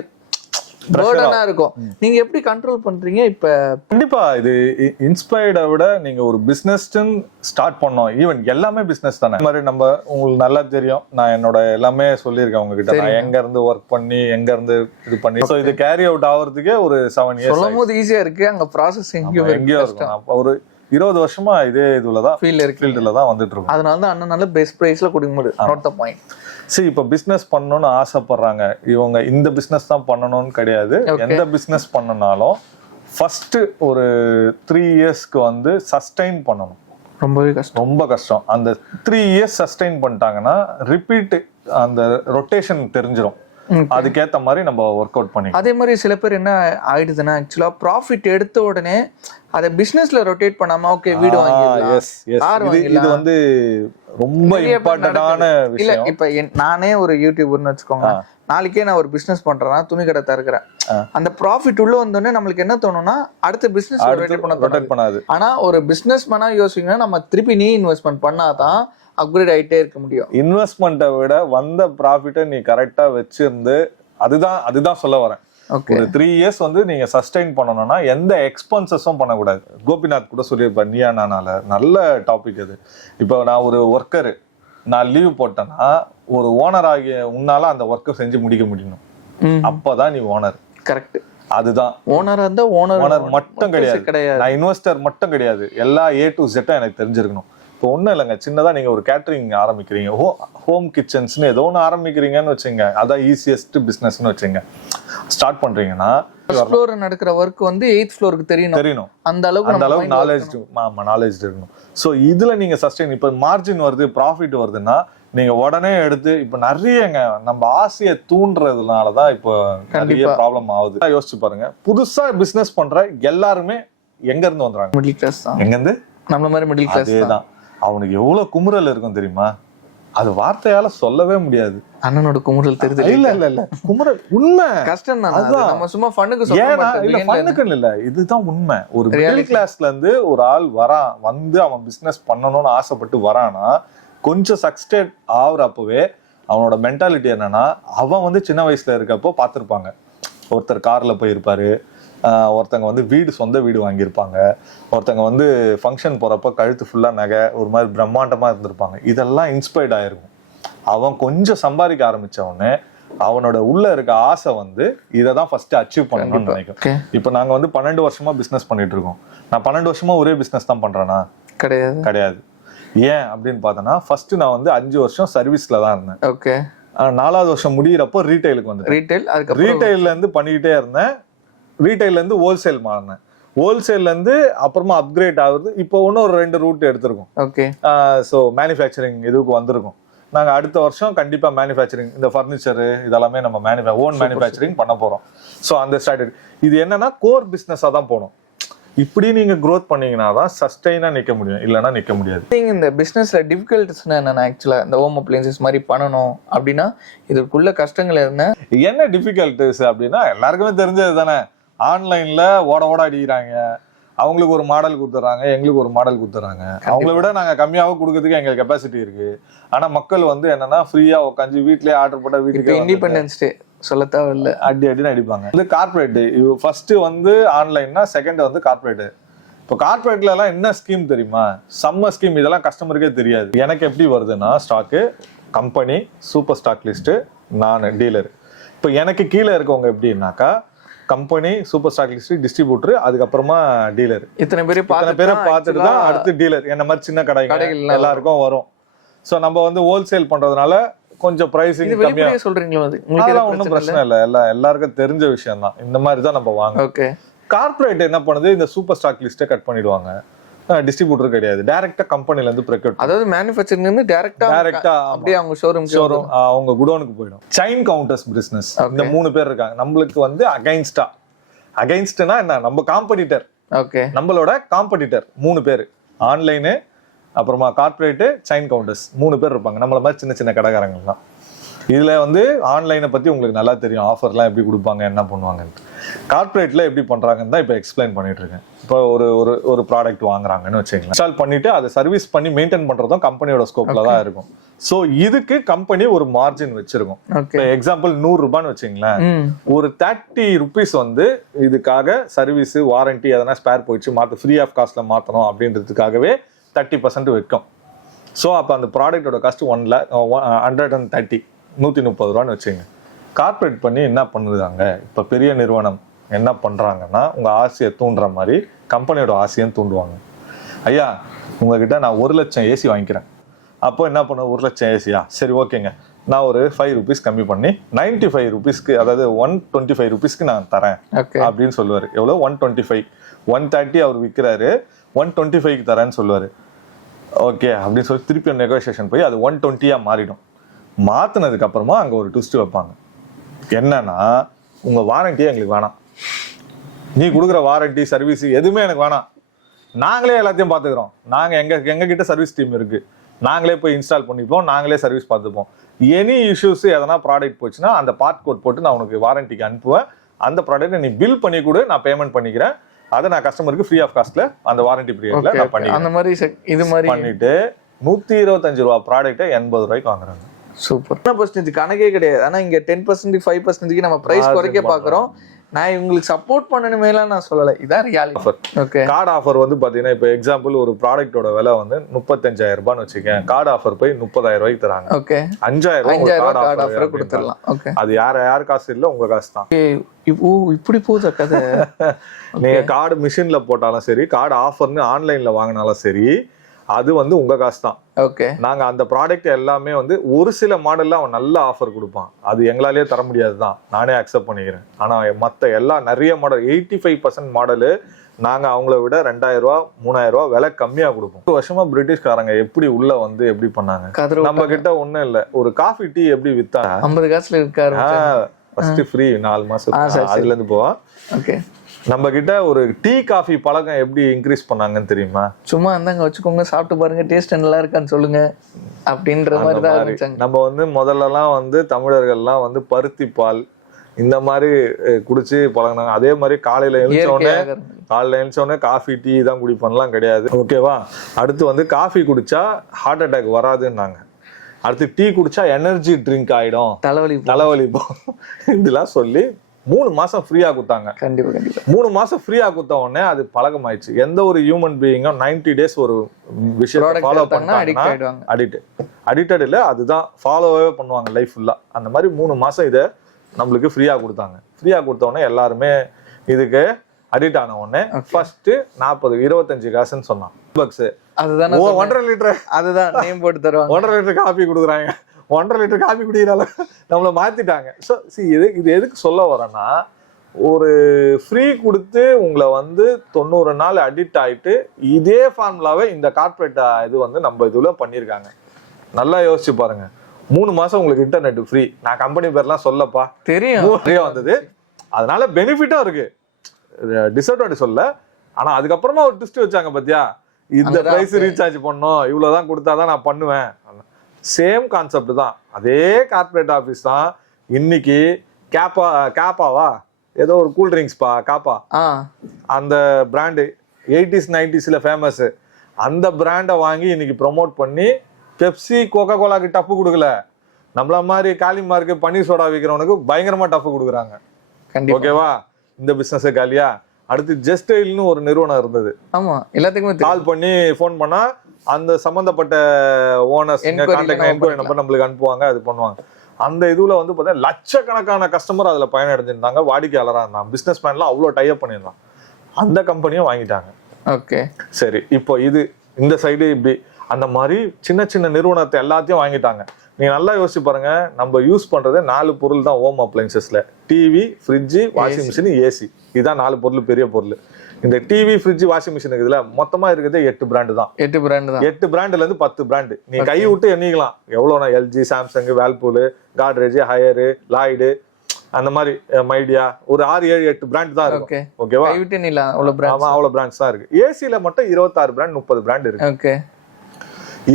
பர்டனா இருக்கும். நீங்க எப்படி கண்ட்ரோல் பண்றீங்க? இப்ப கண்டிப்பா இது இன்ஸ்பயர்டை விட நீங்க ஒரு பிசினஸ் ஸ்டார்ட் பண்ணோம். ஈவன் எல்லாமே பிசினஸ் தானே. இந்த மாதிரி நம்ம உங்களுக்கு நல்லா தெரியும், நான் என்னோட எல்லாமே சொல்லியிருக்கேன் உங்ககிட்ட. நான் எங்க இருந்து ஒர்க் பண்ணி எங்க இருந்து இது பண்ணி, ஸோ இது கேரி அவுட் ஆகுறதுக்கே ஒரு 7 இயர்ஸ். சொல்லும் போது ஈஸியா இருக்கு, அங்க ப்ராசஸ் எங்கேயோ இருக்கும். அப்ப ஒரு 20 வருஷமா இதே இதுலதான் ஃபீல்டுல தான் வந்துட்டு இருக்கும். அதனால தான் அண்ணன் நல்ல பெஸ்ட் பிரைஸ்ல கொடுக்க முடியும். Note the point. சரி, இப்ப பிசினஸ் பண்ணணும்னு ஆசைப்படுறாங்க இவங்க, இந்த பிசினஸ் தான் பண்ணணும்னு கிடையாது. எந்த பிசினஸ் பண்ணனாலும் ஃபர்ஸ்ட் ஒரு 3 இயர்ஸ்க்கு வந்து சஸ்டைன் பண்ணணும். ரொம்ப கஷ்டம். அந்த 3 இயர்ஸ் சஸ்டைன் பண்ணிட்டாங்கன்னா ரிப்பீட் அந்த ரொட்டேஷன் தெரிஞ்சிடும். அதுக்கேத்த மாதிரி நம்ம ஒர்க் அவுட் பண்ணி. அதே மாதிரி சில பேர் என்ன ஆயிடுதுன்னா ஆக்சுவலா ப்ராஃபிட் எடுத்த உடனே அதை பிசினஸ்ல ரொட்டேட் பண்ணாம ஓகே வீடு வாங்கிடலாம். இது வந்து ரொம்ப இம்பார்ட்டன்டான விஷயம். இப்ப நானே ஒரு யூடியூபர்னு வச்சுக்கோங்க, நாளைக்கே நான் ஒரு பிசினஸ் பண்றேன்னா துணி கடை திறக்கிறேன், அந்த ப்ராஃபிட் உள்ள வந்தோடனே நம்மளுக்கு என்ன தோணும்னா அடுத்த பிசினஸ் ரொட்டேட் பண்ணாது. ஆனா ஒரு பிசினஸ் பண்ணா யோசிங்கன்னா நம்ம திருப்பி நீ இன்வெஸ்ட்மெண்ட் பண்ணாதான் அப்கிரேட் ஆயிட்டே இருக்க முடியும். இன்வெஸ்ட்மெண்ட்டை விட வந்த ப்ராஃபிட்டை நீ கரெக்டா வச்சிருந்து, அதுதான் சொல்ல வரேன். ஒரு 3 இயர்ஸ் வந்து நீங்க சஸ்டைன் பண்ணணும்னா எந்த எக்ஸ்பென்சஸும் பண்ணக்கூடாது. கோபிநாத் கூட சொல்லியிருப்பார் நீயா நானால, நல்ல டாபிக் அது. இப்போ நான் ஒரு ஒர்க்கரு, நான் லீவ் போட்டேன்னா ஒரு ஓனர் ஆகிய உன்னால அந்த ஒர்க்கை செஞ்சு முடிக்க முடியணும். அப்பதான் நீ ஓனர். கரெக்ட். அதுதான் ஓனர் அந்த ஓனர் மட்டும் கிடையாது, நான் இன்வெஸ்டர் மட்டும் கிடையாது. எல்லா A to Z எனக்கு தெரிஞ்சிருக்கணும். இப்போ ஒன்றும் இல்லைங்க, சின்னதாக நீங்கள் ஒரு கேட்டரிங் ஆரம்பிக்கிறீங்க, ஹோம் கிச்சன்ஸ்னு ஏதோ ஒன்று ஆரம்பிக்கிறீங்கன்னு வச்சுங்க, அதான் ஈஸியஸ்ட் பிஸ்னஸ்ன்னு வச்சுங்க. ஸ்டார்ட் பண்ணுறீங்கன்னா ஃப்ளோர் நடக்கிற ஒர்க் வந்து 8th ஃப்ளோருக்கு தெரியணும். அந்த அளவுக்கு நாலேஜ் இருக்கணும். ஸோ இதில் நீங்கள் சஸ்டெயின், இப்போ மார்ஜின் வருது, ப்ராஃபிட் வருதுன்னா நீங்கள் உடனே எடுத்து, இப்போ நிறையங்க நம்ம ஆசையை தூண்டுறதுனால தான் இப்போ நிறைய ப்ராப்ளம் ஆகுது. யோசிச்சு பாருங்க, புதுசாக பிஸ்னஸ் பண்ணுற எல்லாருமே எங்கேருந்து வந்துடுறாங்க? மிடில் கிளாஸ் தான். எங்கேருந்து? நம்மள மாதிரி மிடில் கிளாஸ் தான். அவனுக்கு எவ்வளவு குமுறல் இருக்கும் தெரியுமா? அது வார்த்தையால சொல்லவே முடியாது. அண்ணனோட குமுறல் தெரியுது. இல்ல குமுறல் உண்மை, கஷ்டம் தான். நம்ம சும்மா ஃபன்னுக்கு ஃபன்னுக்குன்னு இல்ல, இதுதான் உண்மை. ஒரு மிடில் கிளாஸ்ல இருந்து ஒரு ஆள் வந்து அவன் பிசினஸ் பண்ணணும்னு ஆசைப்பட்டு வரானா, கொஞ்சம் சக்சஸ் ஆகுறப்பவே அவனோட மென்டாலிட்டி என்னன்னா, அவன் வந்து சின்ன வயசுல இருக்கப்போ பார்த்திருப்பாங்க, ஒருத்தர் கார்ல போயிருப்பாரு, ஒருத்தங்க வந்து சொந்த வீடு வாங்கியிருப்பாங்க, ஒருத்தங்க வந்து ஃபங்க்ஷன் போகிறப்ப கழுத்து ஃபுல்லாக நகை ஒரு மாதிரி பிரம்மாண்டமாக இருந்திருப்பாங்க. இதெல்லாம் இன்ஸ்பயர்ட் ஆயிருக்கும். அவன் கொஞ்சம் சம்பாதிக்க ஆரம்பித்தவொடனே அவனோட உள்ள இருக்க ஆசை வந்து இதை தான் ஃபர்ஸ்ட் அச்சீவ் பண்ணணும்னு நினைக்கும். இப்போ நாங்கள் வந்து 12 வருஷமா பிஸ்னஸ் பண்ணிட்டு இருக்கோம். நான் 12 வருஷமா ஒரே பிஸ்னஸ் தான் பண்றேனா? கிடையாது. ஏன் அப்படின்னு பார்த்தோன்னா, ஃபர்ஸ்ட் நான் வந்து 5 வருஷம் சர்வீஸ்ல தான் இருந்தேன். ஓகே. 4வது வருஷம் முடியிறப்போ ரீட்டைலுக்கு வந்து ரீட்டைல்ல இருந்து பண்ணிக்கிட்டே இருந்தேன். ரீட்டைல்ல இருந்து ஹோல்சேல் மாறினேன். ஹோல்சேல்ல இருந்து அப்புறமா அப்கிரேட் ஆகுது. இப்போ இன்னும் ஒரு 2 ரூட் எடுத்திருக்கோம். ஓகே. ஸோ மேனுஃபேக்சரிங் இதுக்கு வந்திருக்கும். நாங்க அடுத்த வருஷம் கண்டிப்பா மேனுஃபேக்சரிங், இந்த ஃபர்னிச்சர் இதெல்லாமே நம்ம ஓன் மேனுஃபேக்சரிங் பண்ண போறோம். ஸோ அந்த ஸ்டார்டட் இது என்னன்னா கோர் பிசினஸா தான் போகணும். இப்படி நீங்க க்ரோத் பண்ணீங்கன்னா தான் சஸ்டைனா நிக்க முடியும், இல்லைன்னா நிக்க முடியாது. இந்த பிசினஸ்ல டிஃபிகல்ட்டிஸ்னா என்னன்னா, ஆக்சுவலா இந்த ஹோம் அப்ளையன்சஸ் மாதிரி பண்ணணும் அப்படின்னா இதுக்குள்ள கஷ்டங்கள் என்ன டிஃபிகல்ட்டிஸ் அப்படின்னா எல்லாருக்குமே தெரிஞ்சது தானே. ஆன்லைன்ல ஓட அடிக்கிறாங்க, அவங்களுக்கு ஒரு மாடல் கொடுத்துறாங்க, எங்களுக்கு ஒரு மாடல் கொடுத்துறாங்க. அவங்கள விட நாங்க கம்மியாவும் கொடுக்கறதுக்கு எங்களுக்கு கெப்பாசிட்டி இருக்கு. ஆனா மக்கள் வந்து என்னன்னா ஃப்ரீயா உட்காந்து வீட்லயே ஆர்டர் போட்டா வீட்டுக்கு. இண்டிபெண்டன்ஸ் டே சொல்ல தேவையில்ல. அடின்னு அடிப்பாங்க. வந்து கார்பரேட் ஃபர்ஸ்ட் வந்து ஆன்லைன்னா, செகண்ட் வந்து கார்பரேட். இப்போ கார்பரேட்ல எல்லாம் என்ன ஸ்கீம் தெரியுமா? Summer scheme. இதெல்லாம் கஸ்டமருக்கே தெரியாது. எனக்கு எப்படி வருதுன்னா, stock company, super stock list, நான் டீலர். இப்போ எனக்கு கீழே இருக்கவங்க எப்படின்னாக்கா company, super stock list, distributor, அதுக்கப்புறமா டீலர். இத்தனை பேரை பார்த்துட்டு தான் அடுத்து டீலர். என்ன மாதிரி சின்ன கடைகள் எல்லாருக்கும் வரும். ஸோ நம்ம வந்து ஹோல்சேல் பண்றதுனால கொஞ்சம் பிரைசிங் கம்மியா சொல்றீங்களா? அதெல்லாம் ஒன்றும் பிரச்சனை இல்லை. எல்லாருக்கும் தெரிஞ்ச விஷயம் தான். இந்த மாதிரி தான் நம்ம வாங்க. ஓகே. கார்பரேட் என்ன பண்ணுது, இந்த சூப்பர் ஸ்டாக் லிஸ்ட்டை கட் பண்ணிடுவாங்க. டிஸ்ட்ரிபியூட்டர் கிடையாது, டைரக்டா கம்பெனில இருந்து ப்ரொக்யூர். அதாவது மேனுஃபேக்சரிங் இருந்து டைரக்டா அப்படியே அவங்க ஷோரூம் அவங்க குடோனுக்கு போயிடும். Chain counters business. இந்த 3 பேர் இருக்காங்க. நம்மளுக்கு வந்து அகைன்ஸ்ட்னா என்ன, நம்ம காம்படிட்டர். ஓகே. நம்மளோட காம்படிட்டர் 3 பேர். ஆன்லைனு, அப்புறமா கார்பரேட், செயின் கவுண்டர்ஸ் 3 பேர் இருப்பாங்க. நம்மள மாதிரி சின்ன சின்ன கடைக்காரங்க தான். இதுல வந்து ஆன்லைனை பத்தி உங்களுக்கு நல்லா தெரியும். ஆஃபர்லாம் எப்படி கொடுப்பாங்க, என்ன பண்ணுவாங்க. கார்பரேட்ல எப்படி பண்றாங்கன்னு தான் இப்போ எக்ஸ்பிளைன் பண்ணிட்டு இருக்கேன். இப்போ ஒரு ப்ராடக்ட் வாங்குறாங்கன்னு வச்சுக்கலாம். இன்ஸ்டால் பண்ணிட்டு அதை சர்வீஸ் பண்ணி மெயின்டைன் பண்றதும் கம்பெனியோட ஸ்கோப்ல தான் இருக்கும். சோ இதுக்கு கம்பெனி ஒரு மார்ஜின் வச்சிருக்கும். இப்போ எக்ஸாம்பிள் 100 ரூபான்னு வச்சுங்களேன். ஒரு 30 ருபீஸ் வந்து இதுக்காக சர்வீஸ், வாரண்டி, எதனா ஸ்பேர் போயிடுச்சு மாத்த ஃப்ரீ ஆஃப் காஸ்ட்ல மாத்தணும் அப்படின்றதுக்காகவே 30% வைக்கும். ஸோ அப்போ அந்த ப்ராடக்டோட காஸ்ட் 130 130 ரூபான்னு வச்சுங்க. கார்பரேட் பண்ணி என்ன பண்ணுறாங்க, இப்போ பெரிய நிறுவனம் என்ன பண்ணுறாங்கன்னா, உங்கள் ஆசையை தூண்டுற மாதிரி கம்பெனியோட ஆசையும் தூண்டுவாங்க. ஐயா, உங்ககிட்ட நான் 1 லட்சம் ஏசி வாங்கிக்கிறேன். அப்போ என்ன பண்ண, 1 லட்சம் ஏசியா, சரி ஓகேங்க, நான் ஒரு 5 ருபீஸ் கம்மி பண்ணி 95 ருபீஸ்க்கு, அதாவது 125 ருபீஸ்க்கு நான் தரேன் அப்படின்னு சொல்லுவார். எவ்வளோ? 125. 130 அவர் விற்கிறாரு, 125க்கு தரேன்னு சொல்லுவார். ஓகே அப்படின்னு சொல்லி திருப்பி நெகோசியேஷன் போய் அது 120 மாறிடும். மாத்தினதுக்கு அப்புறமா அங்க ஒரு ட்விஸ்ட் வைப்பாங்க. என்னன்னா, உங்க வாரண்டியே எங்களுக்கு வேணாம், நீ கொடுக்குற வாரண்டி சர்வீஸ் எதுவுமே எனக்கு வேணாம், நாங்களே எல்லாத்தையும் பார்த்துக்கிறோம், நாங்க எங்க கிட்ட சர்வீஸ் டீம் இருக்கு, நாங்களே போய் இன்ஸ்டால் பண்ணிப்போம், நாங்களே சர்வீஸ் பார்த்துப்போம். எனி இஷ்யூஸ் எதனா ப்ராடக்ட் போச்சுன்னா அந்த பார்ட் கோட் போட்டு நான் உனக்கு வாரண்டிக்கு அனுப்புவேன். அந்த ப்ராடக்ட்டை நீ பில் பண்ணி கொடு, நான் பேமெண்ட் பண்ணிக்கிறேன். அதை நான் கஸ்டமருக்கு ஃப்ரீ ஆஃப் காஸ்ட்ல அந்த வாரண்டி பீரியட்ல நான் பண்ணிக்கிறேன். அந்த மாதிரி இது மாதிரி பண்ணிட்டு 125 ரூபா ப்ராடக்ட்டை 80 ரூபாய்க்கு வாங்குறாங்க. சூப்பர். 10% கணக்கே கிடையாது. ஆனா இங்க 10% 5% நம்ம பிரைஸ் குறைக்க பாக்குறோம். நான் இவங்களுக்கு சப்போர்ட் பண்ணணுமேலாம் நான் சொல்லல, இதான் ரியாலிட்டி. ஓகே. கார்டு ஆஃபர் வந்து பாத்தீங்கன்னா, இப்போ எக்ஸாம்பிள் ஒரு ப்ராடக்ட்டோட விலை வந்து 35,000 ரூபான்னு வச்சுக்கேன். கார்டு ஆஃபர் போய் 30,000 ரூபாய்க்கு தராங்க. ஓகே. 5,000 கார்டு ஆஃபர் கொடுத்துடலாம். ஓகே. அது யார் காசு இல்ல, உங்க காசு தான். இப்படி போகுது கதை. நீங்க கார்டு மிஷின்ல போட்டாலும் சரி, கார்டு ஆஃபர்னு ஆன்லைன்ல வாங்கினாலும் சரி, அது வந்து உங்க காசு தான். ஓகே. நாங்க அந்த ப்ராடக்ட் எல்லாமே வந்து ஒரு சில மாடல்ல அவன் நல்ல ஆஃபர் கொடுப்பான், அது எங்களாலேயே தர முடியாது தான், நானே அக்செப்ட் பண்ணிக்கிறேன். ஆனா மத்த நிறைய மாடல் 85% மாடலு நாங்க அவங்கள விட 2,000 ரூபா 3,000 ரூபா விலை கம்மியா கொடுப்போம். 1 வருஷமா பிரிட்டிஷ்காரங்க எப்படி உள்ள வந்து எப்படி பண்ணாங்க, நம்ம கிட்ட ஒண்ணும் இல்ல. ஒரு காஃபி டீ எப்படி வித்தா 50 காசுல இருக்காரு, ஃபர்ஸ்ட் ஃப்ரீ 4 மாசம் அதுல இருந்து போவா. ஓகே. நம்ம கிட்ட ஒரு டீ காஃபி பழக்கம் எப்படி இன்க்ரீஸ் பண்ணாங்கன்னு தெரியுமா? சும்மா இருந்தாங்க வச்சுக்கோங்க, சாப்பிட்டு பாருங்க, டேஸ்ட் நல்லா இருக்கான்னு சொல்லுங்க அப்படின்ற மாதிரி தான். நம்ம வந்து முதல்லலாம் வந்து தமிழர்கள்லாம் வந்து பருத்தி பால் இந்த மாதிரி குடிச்சு பழகினாங்க. அதே மாதிரி காலையில எழுந்தோடனே காஃபி டீ தான் குடிப்பேன்லாம் கிடையாது. ஓகேவா? அடுத்து வந்து காஃபி குடிச்சா ஹார்ட் அட்டாக் வராதுன்னாங்க. அடுத்து டீ குடிச்சா எனர்ஜி ட்ரிங்க் ஆயிடும், தலைவலி இதெல்லாம் சொல்லி 3 மாசம் ஃப்ரீயா கொடுத்தாங்க. கண்டிப்பா 3 மாசம் ஃப்ரீயா கொடுத்த உடனே அது பழக்கம் ஆயிடுச்சு. எந்த ஒரு ஹியூமன் பீயிங்கும் 90 டேஸ் ஒரு விஷயத்தை ஃபாலோ பண்ணாங்கன்னா அடிக்டட் இல்ல, அதுதான் ஃபாலோவே பண்ணுவாங்க லைஃப் ஃபுல்லா. அந்த மாதிரி 3 மாசம் இதை நம்மளுக்கு ஃப்ரீயா கொடுத்தாங்க. ஃப்ரீயா கொடுத்த உடனே எல்லாருமே இதுக்கு அடிக்ட் ஆன உடனே ஃபர்ஸ்ட் 25 காசுன்னு சொன்னான். அதுதான் 1.5 லிட்டர், அதுதான் நேம் போட்டு தருவாங்க. 1.5 லிட்டர் காபி கொடுக்குறாங்க. 1.5 லிட்டர் காபி குடிக்கிறால நம்மள மாத்திட்டாங்க. ஸோ இது எதுக்கு சொல்ல வரேன்னா, ஒரு ஃப்ரீ கொடுத்து உங்களை வந்து 90 நாள் அடிக்ட் ஆயிட்டு இதே ஃபார்முலாவே இந்த கார்பரேட் இது வந்து நம்ம இதுல பண்ணியிருக்காங்க. நல்லா யோசிச்சு பாருங்க. 3 மாசம் உங்களுக்கு இன்டர்நெட் ஃப்ரீ. நான் கம்பெனி பேர்லாம் சொல்லப்பா, தெரியும் வந்தது. அதனால பெனிஃபிட்டும் இருக்கு, டிஸ்அட்வான்டேஜ் சொல்ல. ஆனா அதுக்கப்புறமா ஒரு ட்விஸ்ட் வச்சாங்க பாத்தியா, இந்த பிரைஸ் ரீசார்ஜ் பண்ணணும், இவ்வளவுதான் கொடுத்தாதான் நான் பண்ணுவேன். சேம் கான்செப்ட் தான். அதே கார்பரேட் ஆஃபீஸ் தான் இன்னைக்கு கேப்பாவா ஏதோ ஒரு கூல் ட்ரிங்க்ஸ்பா காப்பா, அந்த பிராண்டு 80s 90sல ஃபேமஸ், அந்த பிராண்டை வாங்கி இன்னைக்கு ப்ரொமோட் பண்ணி பெப்சி கோகா கோலாக்கு டப்பு கொடுக்கல, நம்மள மாதிரி காலிமார்க்கு பன்னீர் சோடா விற்கிறவனுக்கு பயங்கரமா டஃப் கொடுக்குறாங்க. கண்டிப்பா. ஓகேவா? இந்த பிசினஸ் காலியா? அடுத்து ஜஸ்டைல்னு ஒரு நிறுவனம் இருந்தது. ஆமா, எல்லாத்துக்குமே கால் பண்ணி ஃபோன் பண்ணா அந்த சம்பந்தப்பட்ட ஓனர்ஸ் கான்டாக்ட் என்கொயரி நம்பர் நம்மளுக்கு அனுப்புவாங்க, அது பண்ணுவாங்க. அந்த இதுல வந்து பார்த்தா லட்சக்கணக்கான கஸ்டமர் அதுல பயனடைஞ்சிருந்தாங்க, வாடிக்கையாளராக இருந்தாங்க. பிசினஸ் மேன்லாம் அவ்வளோ டைப் பண்ணியிருந்தாங்க. அந்த கம்பெனியும் வாங்கிட்டாங்க. ஓகே, சரி, இப்போ இது இந்த சைடு இப்படி அந்த மாதிரி சின்ன சின்ன நிறுவனத்தை எல்லாத்தையும் வாங்கிட்டாங்க. நீங்க நல்லா யோசிச்சு பாருங்க, நம்ம யூஸ் பண்றது 4 பொருள் தான் ஹோம் அப்ளைன்சஸ்ல. TV, fridge, washing machine, AC. இதுதான் 4 பொருள், பெரிய பொருள். இந்த டிவி, ஃப்ரிட்ஜ், வாஷிங் மிஷின் இருக்குதுல, மொத்தமா இருக்கிறது 8 பிராண்டு தான். 8 பிராண்டு தான். 8 பிராண்ட்ல இருந்து 10 பிராண்டு நீ கை விட்டு எண்ணிக்கலாம். எவ்வளவுனா LG, Samsung, Whirlpool, Godrej, Haier, Lloyd, அந்த மாதிரி மைடியா, ஒரு 6, 7, 8 பிராண்ட் தான் இருக்கு. ஓகேவா? கை விட்டு எண்ணிலாம் அவ்வளவு பிராண்ட். அவ்வளவு பிராண்ட்ஸ் தான் இருக்கு. ஏசில மட்டும் 26 பிராண்ட், 30 பிராண்ட் இருக்கு. ஓகே,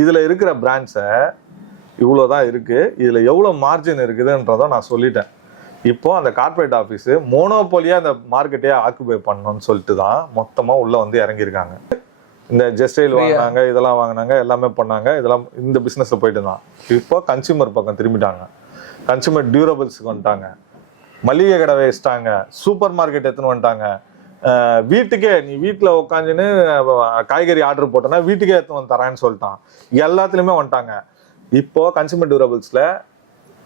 இதுல இருக்கிற பிராண்ட்ஸை இவ்வளவுதான் இருக்கு. இதுல எவ்வளவு மார்ஜின் இருக்குதுன்றத நான் சொல்லிட்டேன். இப்போ அந்த கார்பரேட் ஆஃபீஸ் மோனோபோலியா அந்த மார்க்கெட்டே ஆக்குபை பண்ணணும்னு சொல்லிட்டு தான் மொத்தமா உள்ள வந்து இறங்கியிருக்காங்க. இந்த ஜெஸ்டைல் வாங்கினாங்க, இதெல்லாம் வாங்கினாங்க, எல்லாமே பண்ணாங்க. இதெல்லாம் இந்த பிசினஸ்ல போயிட்டு தான். இப்போ கன்சியூமர் பக்கம் திரும்பிட்டாங்க. கன்சியூமர் டியூரபிள்ஸுக்கு வந்துட்டாங்க. மளிகை கடை வச்சிட்டாங்க. சூப்பர் மார்க்கெட் எடுத்துன்னு வந்துட்டாங்க. வீட்டுக்கே நீ வீட்டுல உட்காந்துன்னு காய்கறி ஆர்டர் போட்டோன்னா வீட்டுக்கே எடுத்துன்னு வந்து தரேன்னு சொல்லிட்டான். எல்லாத்துலயுமே வந்துட்டாங்க. இப்போ கன்சியூமர் டியூரபிள்ஸ்ல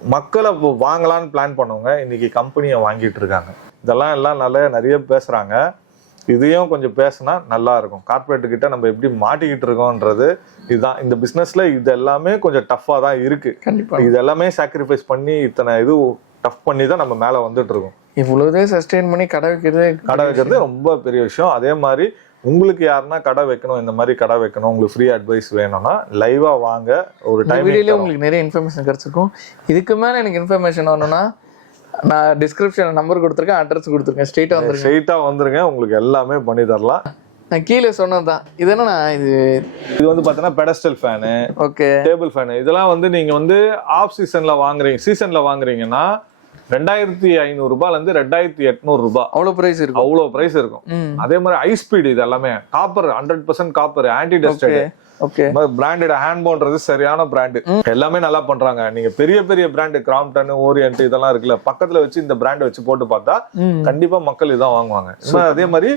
மக்களை வாங்கலான்னு பிளான் பண்ணவங்க இன்னைக்கு கம்பெனியை வாங்கிட்டு இருக்காங்க. இதெல்லாம் நிறைய பேசுறாங்க. இதையும் கொஞ்சம் பேசினா நல்லா இருக்கும். கார்பரேட் கிட்ட நம்ம எப்படி மாட்டிக்கிட்டு இருக்கோம்ன்றது இதுதான். இந்த பிசினஸ்ல இது எல்லாமே கொஞ்சம் டஃபா தான் இருக்கு. கண்டிப்பா. இது எல்லாமே சாக்ரிஃபைஸ் பண்ணி இத்தனை இது டஃப் பண்ணி தான் நம்ம மேல வந்துட்டு இருக்கோம். இவ்வளவுதே சஸ்டெயின் பண்ணி கடை வைக்கிறது ரொம்ப பெரிய விஷயம். அதே மாதிரி உங்களுக்கு யாருன்னா கடை வைக்கணும், இந்த மாதிரி கடை வைக்கணும், உங்களுக்கு ஃப்ரீ அட்வைஸ் வேணும்னா லைவா வாங்க. ஒரு டைம் வீடியோல உங்களுக்கு நிறைய இன்ஃபர்மேஷன் கிடைச்சிருக்கும். இதுக்கு மேல எனக்கு இன்ஃபர்மேஷன் வேணும்னா நான் டிஸ்கிரிப்ஷன் நம்பர் கொடுத்துருக்கேன், அட்ரஸ் கொடுத்துருக்கேன். ஸ்ட்ரெயிட்டா வந்துருங்க, உங்களுக்கு எல்லாமே பண்ணி தரலாம். நான் கீழே சொன்னதுதான். இது என்னன்னா இது வந்து பாத்தீங்கன்னா pedestal fan, okay, table fan. இதெல்லாம் வந்து நீங்க வந்து ஆஃப் சீசன்ல வாங்குறீங்க, சீசன்ல வாங்குறீங்கன்னா 2500 ரூபாய்ல இருந்து 2800 ரூபாய் அவ்வளவு பிரைஸ் இருக்கும். அதே மாதிரி ஹை ஸ்பீட், இது எல்லாமே copper, 100% copper, anti dusted. Okay, branded ஹேண்ட்போன்றது சரியான பிராண்ட். எல்லாமே நல்லா பண்றாங்க. நீங்க பெரிய பெரிய பிராண்ட் கிராம்ப்டன், ஓரியன்ட் இதெல்லாம் இருக்குல்ல, பக்கத்துல வச்சு இந்த பிராண்ட் வச்சு போட்டு பார்த்தா கண்டிப்பா மக்கள் இதான் வாங்குவாங்க. அதே மாதிரி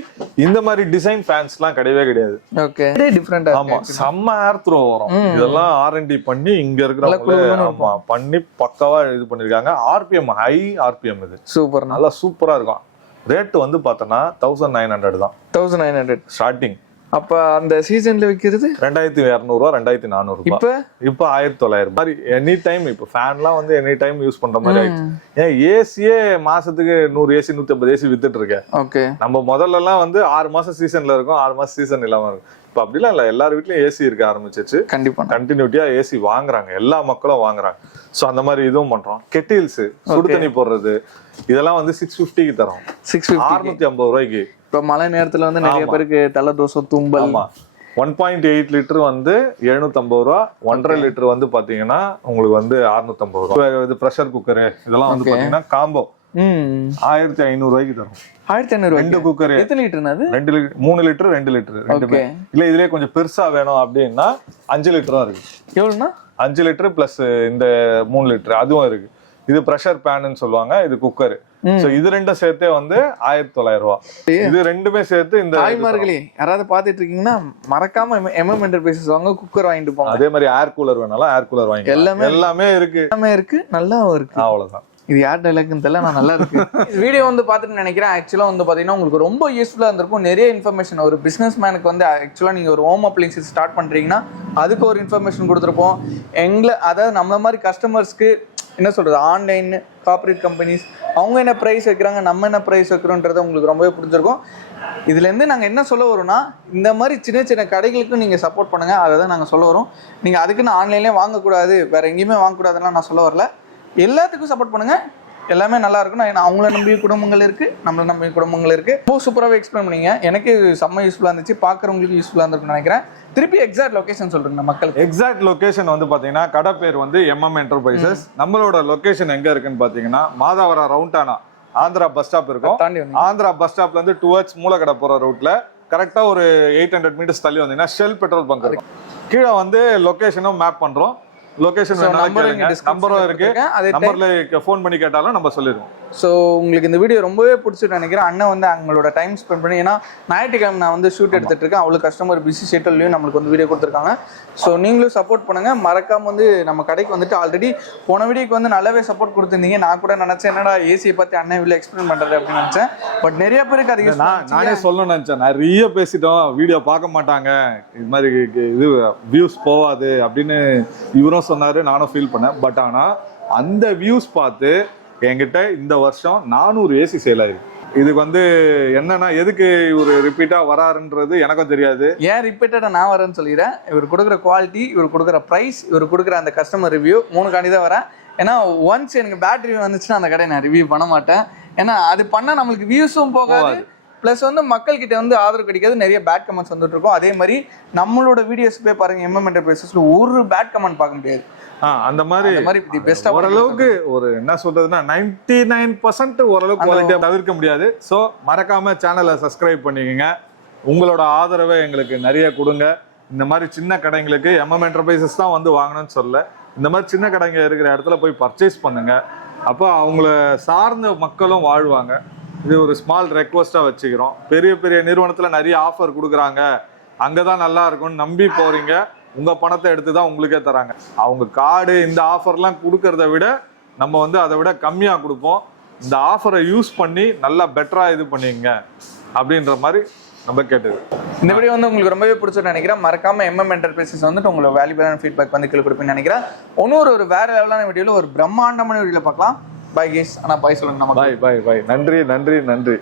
இந்த மாதிரி டிசைன் ஃபேன்ஸ் எல்லாம் கிடையவே கிடையாது. ஓகே, டிஃபரெண்டா. ஆமா, செம்ம ஏர் த்ரோ வரும். இதெல்லாம் R&D பண்ணி இங்க இருக்கிறவங்க பண்ணி பக்காவா இது பண்ணிருக்காங்க. ஆர்பிஎம் ஹை ஆர்பிஎம், இது சூப்பர், நல்லா சூப்பரா இருக்கும். ரேட் வந்து பார்த்தோன்னா 1900 தான். 1900 ஸ்டார்டிங். அப்ப அந்த சீசன்ல விக்கிறது 2200 ரூபா, 2400 ரூபாய். இப்ப 1900 மாதிரி எனி டைம். இப்ப ஃபேன்லாம் வந்து எனி டைம் யூஸ் பண்ற மாதிரி ஆயிடுச்சு. ஏன் ஏசியே மாசத்துக்கு 100 ஏசி 150 ஏசி வித்துட்டு இருக்கேன். ஓகே, நம்ம முதல்ல எல்லாம் வந்து 6 மாசம் சீசன்ல இருக்கும், 6 மாசம் சீசன் இல்லாம இருக்கும். இப்ப அப்படிலாம் இல்ல, எல்லார் வீட்லயும் ஏசி இருக்க ஆரம்பிச்சிச்சு. கண்டிப்பா கண்டினியூட்டியா ஏசி வாங்குறாங்க, எல்லா மக்களும் வாங்குறாங்க. சோ அந்த மாதிரி இதுவும் பண்றோம். கெட்டில்ஸ், சுடு தண்ணி போடுறது, இதெல்லாம் வந்து 650க்கு தரோம். 650 ரூபாய்க்கு. இப்ப மழை நேரத்துல வந்து நிறைய பேருக்கு தலை தோசை, தும்பல். ஆமா, 1.8 லிட்டர் வந்து 750 ரூபா, 1.5 லிட்டர் வந்து பாத்தீங்கன்னா உங்களுக்கு வந்து 650 ரூபா. இது பிரஷர் குக்கரு, இதெல்லாம் வந்து பாத்தீங்கன்னா காம்போ 1500 ரூபாய்க்கு தரும். 1500 2 குக்கர். எத்தனை லிட்டர் அது? 2 லிட்டர், 3 லிட்டர், 2 லிட்டர் ரெண்டுமே. இல்ல இதுலயே கொஞ்சம் பெருசா வேணும் அப்படின்னா 5 லிட்டரும் இருக்கு. எவ்வளவுனா 5 லிட்டர் பிளஸ் இந்த 3 லிட்டர் அதுவும் இருக்கு. இது பிரஷர் பேன்னு சொல்லுவாங்க, இது குக்கர். சோ இது ரெண்டும் சேர்த்தே வந்து 1900 ரூபாய். இது ரெண்டுமே சேர்த்து இந்த தாய்மார்களே யாராவது பாத்துட்டு இருக்கீங்கன்னா மறக்காம MM என்டர்பிரைசஸ் வாங்க, குக்கர் வாங்கிட்டு போங்க. அதே மாதிரி ஏர் கூலர் வேணாலும் ஏர் கூலர் வாங்கி. எல்லாமே இருக்கு, நல்லாவும் இருக்கு. அவ்வளவுதான். இது யார் டைலாக்னு தெரியல, நான் நல்லா இருக்கு. வீடியோ வந்து பார்த்துட்டு நினைக்கிறேன். ஆக்சுவலாக வந்து பார்த்தீங்கன்னா உங்களுக்கு ரொம்ப யூஸ்ஃபுல்லாக இருந்திருக்கும். நிறைய இன்ஃபர்மேஷன் ஒரு பிஸ்னஸ் மேனுக்கு வந்து ஆக்சுவலாக நீங்கள் ஒரு ஹோம் அப்ளைன்சஸ் ஸ்டார்ட் பண்ணுறீங்கன்னா அதுக்கு ஒரு இன்ஃபர்மேஷன் கொடுத்துருப்போம். அதாவது நம்மள மாதிரி கஸ்டமர்ஸ்க்கு என்ன சொல்கிறது, ஆன்லைன் கார்பரேட் கம்பெனிஸ் அவங்க என்ன ப்ரைஸ் வைக்கிறாங்க, நம்ம என்ன ப்ரைஸ் வைக்கிறோன்றதை உங்களுக்கு ரொம்பவே புரிஞ்சிருக்கும். இதுலேருந்து நாங்கள் என்ன சொல்ல வரோம்னா, இந்த மாதிரி சின்ன சின்ன கடைகளுக்கும் நீங்கள் சப்போர்ட் பண்ணுங்கள், அதை தான் நாங்கள் சொல்ல வரோம். நீங்கள் அதுக்குன்னு ஆன்லைன்லேயே வாங்கக்கூடாது, வேறு எங்கேயுமே வாங்கக்கூடாதுன்னா நான் சொல்ல வரல. எல்லாத்துக்கும் சப்போர்ட் பண்ணுங்க, எல்லாமே நல்லா இருக்கும். அவங்கள நம்பி குடும்பங்கள் இருக்கு, நம்மள நம்பி குடும்பங்கள் இருக்கு. ரொம்ப சூப்பராகவே எக்ஸ்பிளைன் பண்ணீங்க. எனக்கு செம்ம யூஸ்ஃபுல்லாக இருந்துச்சு, பார்க்குறவங்களுக்கு யூஸ்ஃபுல்லாக இருந்திருக்குன்னு நினைக்கிறேன். திருப்பி எக்ஸாக்ட் லொகேஷன் சொல்றேங்க மக்களுக்கு. எக்ஸாக்ட் லொகேஷன் வந்து பாத்தீங்கன்னா கடை பேர் வந்து என்டர்பிரைசஸ். நம்மளோட லொகேஷன் எங்க இருக்குன்னு பாத்தீங்கன்னா மாதாவரம் ரவுண்டானா ஆந்திரா பஸ் ஸ்டாப் இருக்கும். ஆந்திரா பஸ் ஸ்டாப்ல இருந்து டுவர்ட்ஸ் மூலக்கடை போற ரூட்ல கரெக்டா ஒரு 800 மீட்டர்ஸ் தள்ளி வந்தீங்கன்னா ஷெல் பெட்ரோல் பங்க் இருக்கும். கீழே வந்து லொகேஷனும் மேப் பண்றோம். லொகேஷன் நம்பரும் இருக்கு, நம்பர்ல ஃபோன் பண்ணி கேட்டாலும் நம்ம சொல்லிடுவோம். ஸோ உங்களுக்கு இந்த வீடியோ ரொம்பவே பிடிச்சிட்டு நினைக்கிறேன். அண்ணன் வந்து அவங்களோட டைம் ஸ்பெண்ட் பண்ணி, ஏன்னா ஞாயிற்றுக்கிழமை நான் வந்து ஷூட் எடுத்துட்டு இருக்கேன், அவ்வளோ கஸ்டமர் பிஸி ஷெட்யூல்லையும் நம்மளுக்கு வந்து வீடியோ கொடுத்துருக்காங்க. ஸோ நீங்களும் சப்போர்ட் பண்ணுங்க, மறக்காம வந்து நம்ம கடைக்கு வந்துட்டு ஆல்ரெடி போன வீடியோக்கு வந்து நல்லாவே சப்போர்ட் கொடுத்துருந்தீங்க. நான் கூட நினைச்சேன் என்னடா ஏசியை பத்தி அண்ணன் இவ்வளோ எக்ஸ்பிளைன் பண்றாரு அப்படின்னு நினைச்சேன். பட் நிறைய பேருக்கு அது நானே சொல்லணும்னு நினைச்சேன், நிறைய பேசிட்டோம், வீடியோ பார்க்க மாட்டாங்க, இது மாதிரி இது வியூஸ் போவாது அப்படின்னு இவரும் சொன்னாரு, நானும் ஃபீல் பண்ணேன். பட் ஆனா அந்த வியூஸ் பார்த்து என்கிட்ட இந்த வருஷம் 400 ஏசி சேல் ஆயிருக்கு. இதுக்கு வந்து என்னன்னா எதுக்கு இவர் ரிப்பீட்டா வராருன்றது எனக்கும் தெரியாது. ஏன் ரிப்பீட்டடா நான் வரேன்னு சொல்லிடுறேன். இவர் கொடுக்குற குவாலிட்டி, இவர் கொடுக்குற ப்ரைஸ், இவர் கொடுக்குற அந்த கஸ்டமர் ரிவ்யூ 3 காண்டி தான் வரேன். ஏன்னா ஒன்ஸ் எனக்கு பேட் ரிவ்யூ வந்துச்சுன்னா அந்த கடை நான் ரிவ்யூ பண்ண மாட்டேன். ஏன்னா அது பண்ணால் நம்மளுக்கு வியூஸும் போகாது, ப்ளஸ் வந்து மக்கள்கிட்ட வந்து ஆதரவு கிடைக்காது, நிறைய பேட் கமெண்ட்ஸ் வந்துட்டு இருக்கும். அதே மாதிரி நம்மளோட வீடியோஸ் போய் பாருங்க, MM என்டர்பிரைசஸ்ல ஒரு பேட் கமெண்ட் பார்க்க முடியாது. அந்த மாதிரி பெஸ்டா ஓரளவுக்கு ஒரு என்ன சொல்றதுன்னா 99% ஓரளவுக்கு குவாலிட்டியா தவிர்க்க முடியாது. ஸோ மறக்காம சேனலை சப்ஸ்கிரைப் பண்ணிக்கோங்க, உங்களோட ஆதரவை எங்களுக்கு நிறைய கொடுங்க. இந்த மாதிரி சின்ன கடைங்களுக்கு MM என்டர்பிரைசஸ் தான் வந்து வாங்கணும்னு சொல்ல, இந்த மாதிரி சின்ன கடைங்க இருக்கிற இடத்துல போய் பர்ச்சேஸ் பண்ணுங்க, அப்போ அவங்கள சார்ந்த மக்களும் வாழ்வாங்க. இது ஒரு ஸ்மால் ரெக்வஸ்டா வச்சுக்கிறோம். பெரிய பெரிய நிறுவனத்துல நிறைய ஆஃபர் கொடுக்குறாங்க, அங்கதான் நல்லா இருக்கும்னு நம்பி போறீங்க, உங்க பணத்தை எடுத்து தான் உங்களுக்கே தராங்க. அவங்க கார்டு இந்த ஆஃபர்லாம் கொடுக்கறத விட நம்ம வந்து அதை விட கம்மியா கொடுப்போம். இந்த ஆஃபரை யூஸ் பண்ணி நல்லா பெட்டரா இது பண்ணிங்க அப்படின்ற மாதிரி நம்ம கேட்டது. இந்த வீடியோ வந்து உங்களுக்கு ரொம்பவே பிடிச்சிட்டு நினைக்கிறேன். மறக்காம MM என்டர்பிரைசஸ் வந்துட்டு உங்களோட வேல்யூபிளான ஃபீட்பேக் வந்து கீழே கொடுப்பீங்கன்னு நினைக்கிறேன். ஒரு வேற லெவலான வீடியோல ஒரு பிரம்மாண்டமான வீடியோல பார்க்கலாம். By case. ஆனா பை சொல்லுங்க. நம்ம பை. நன்றி.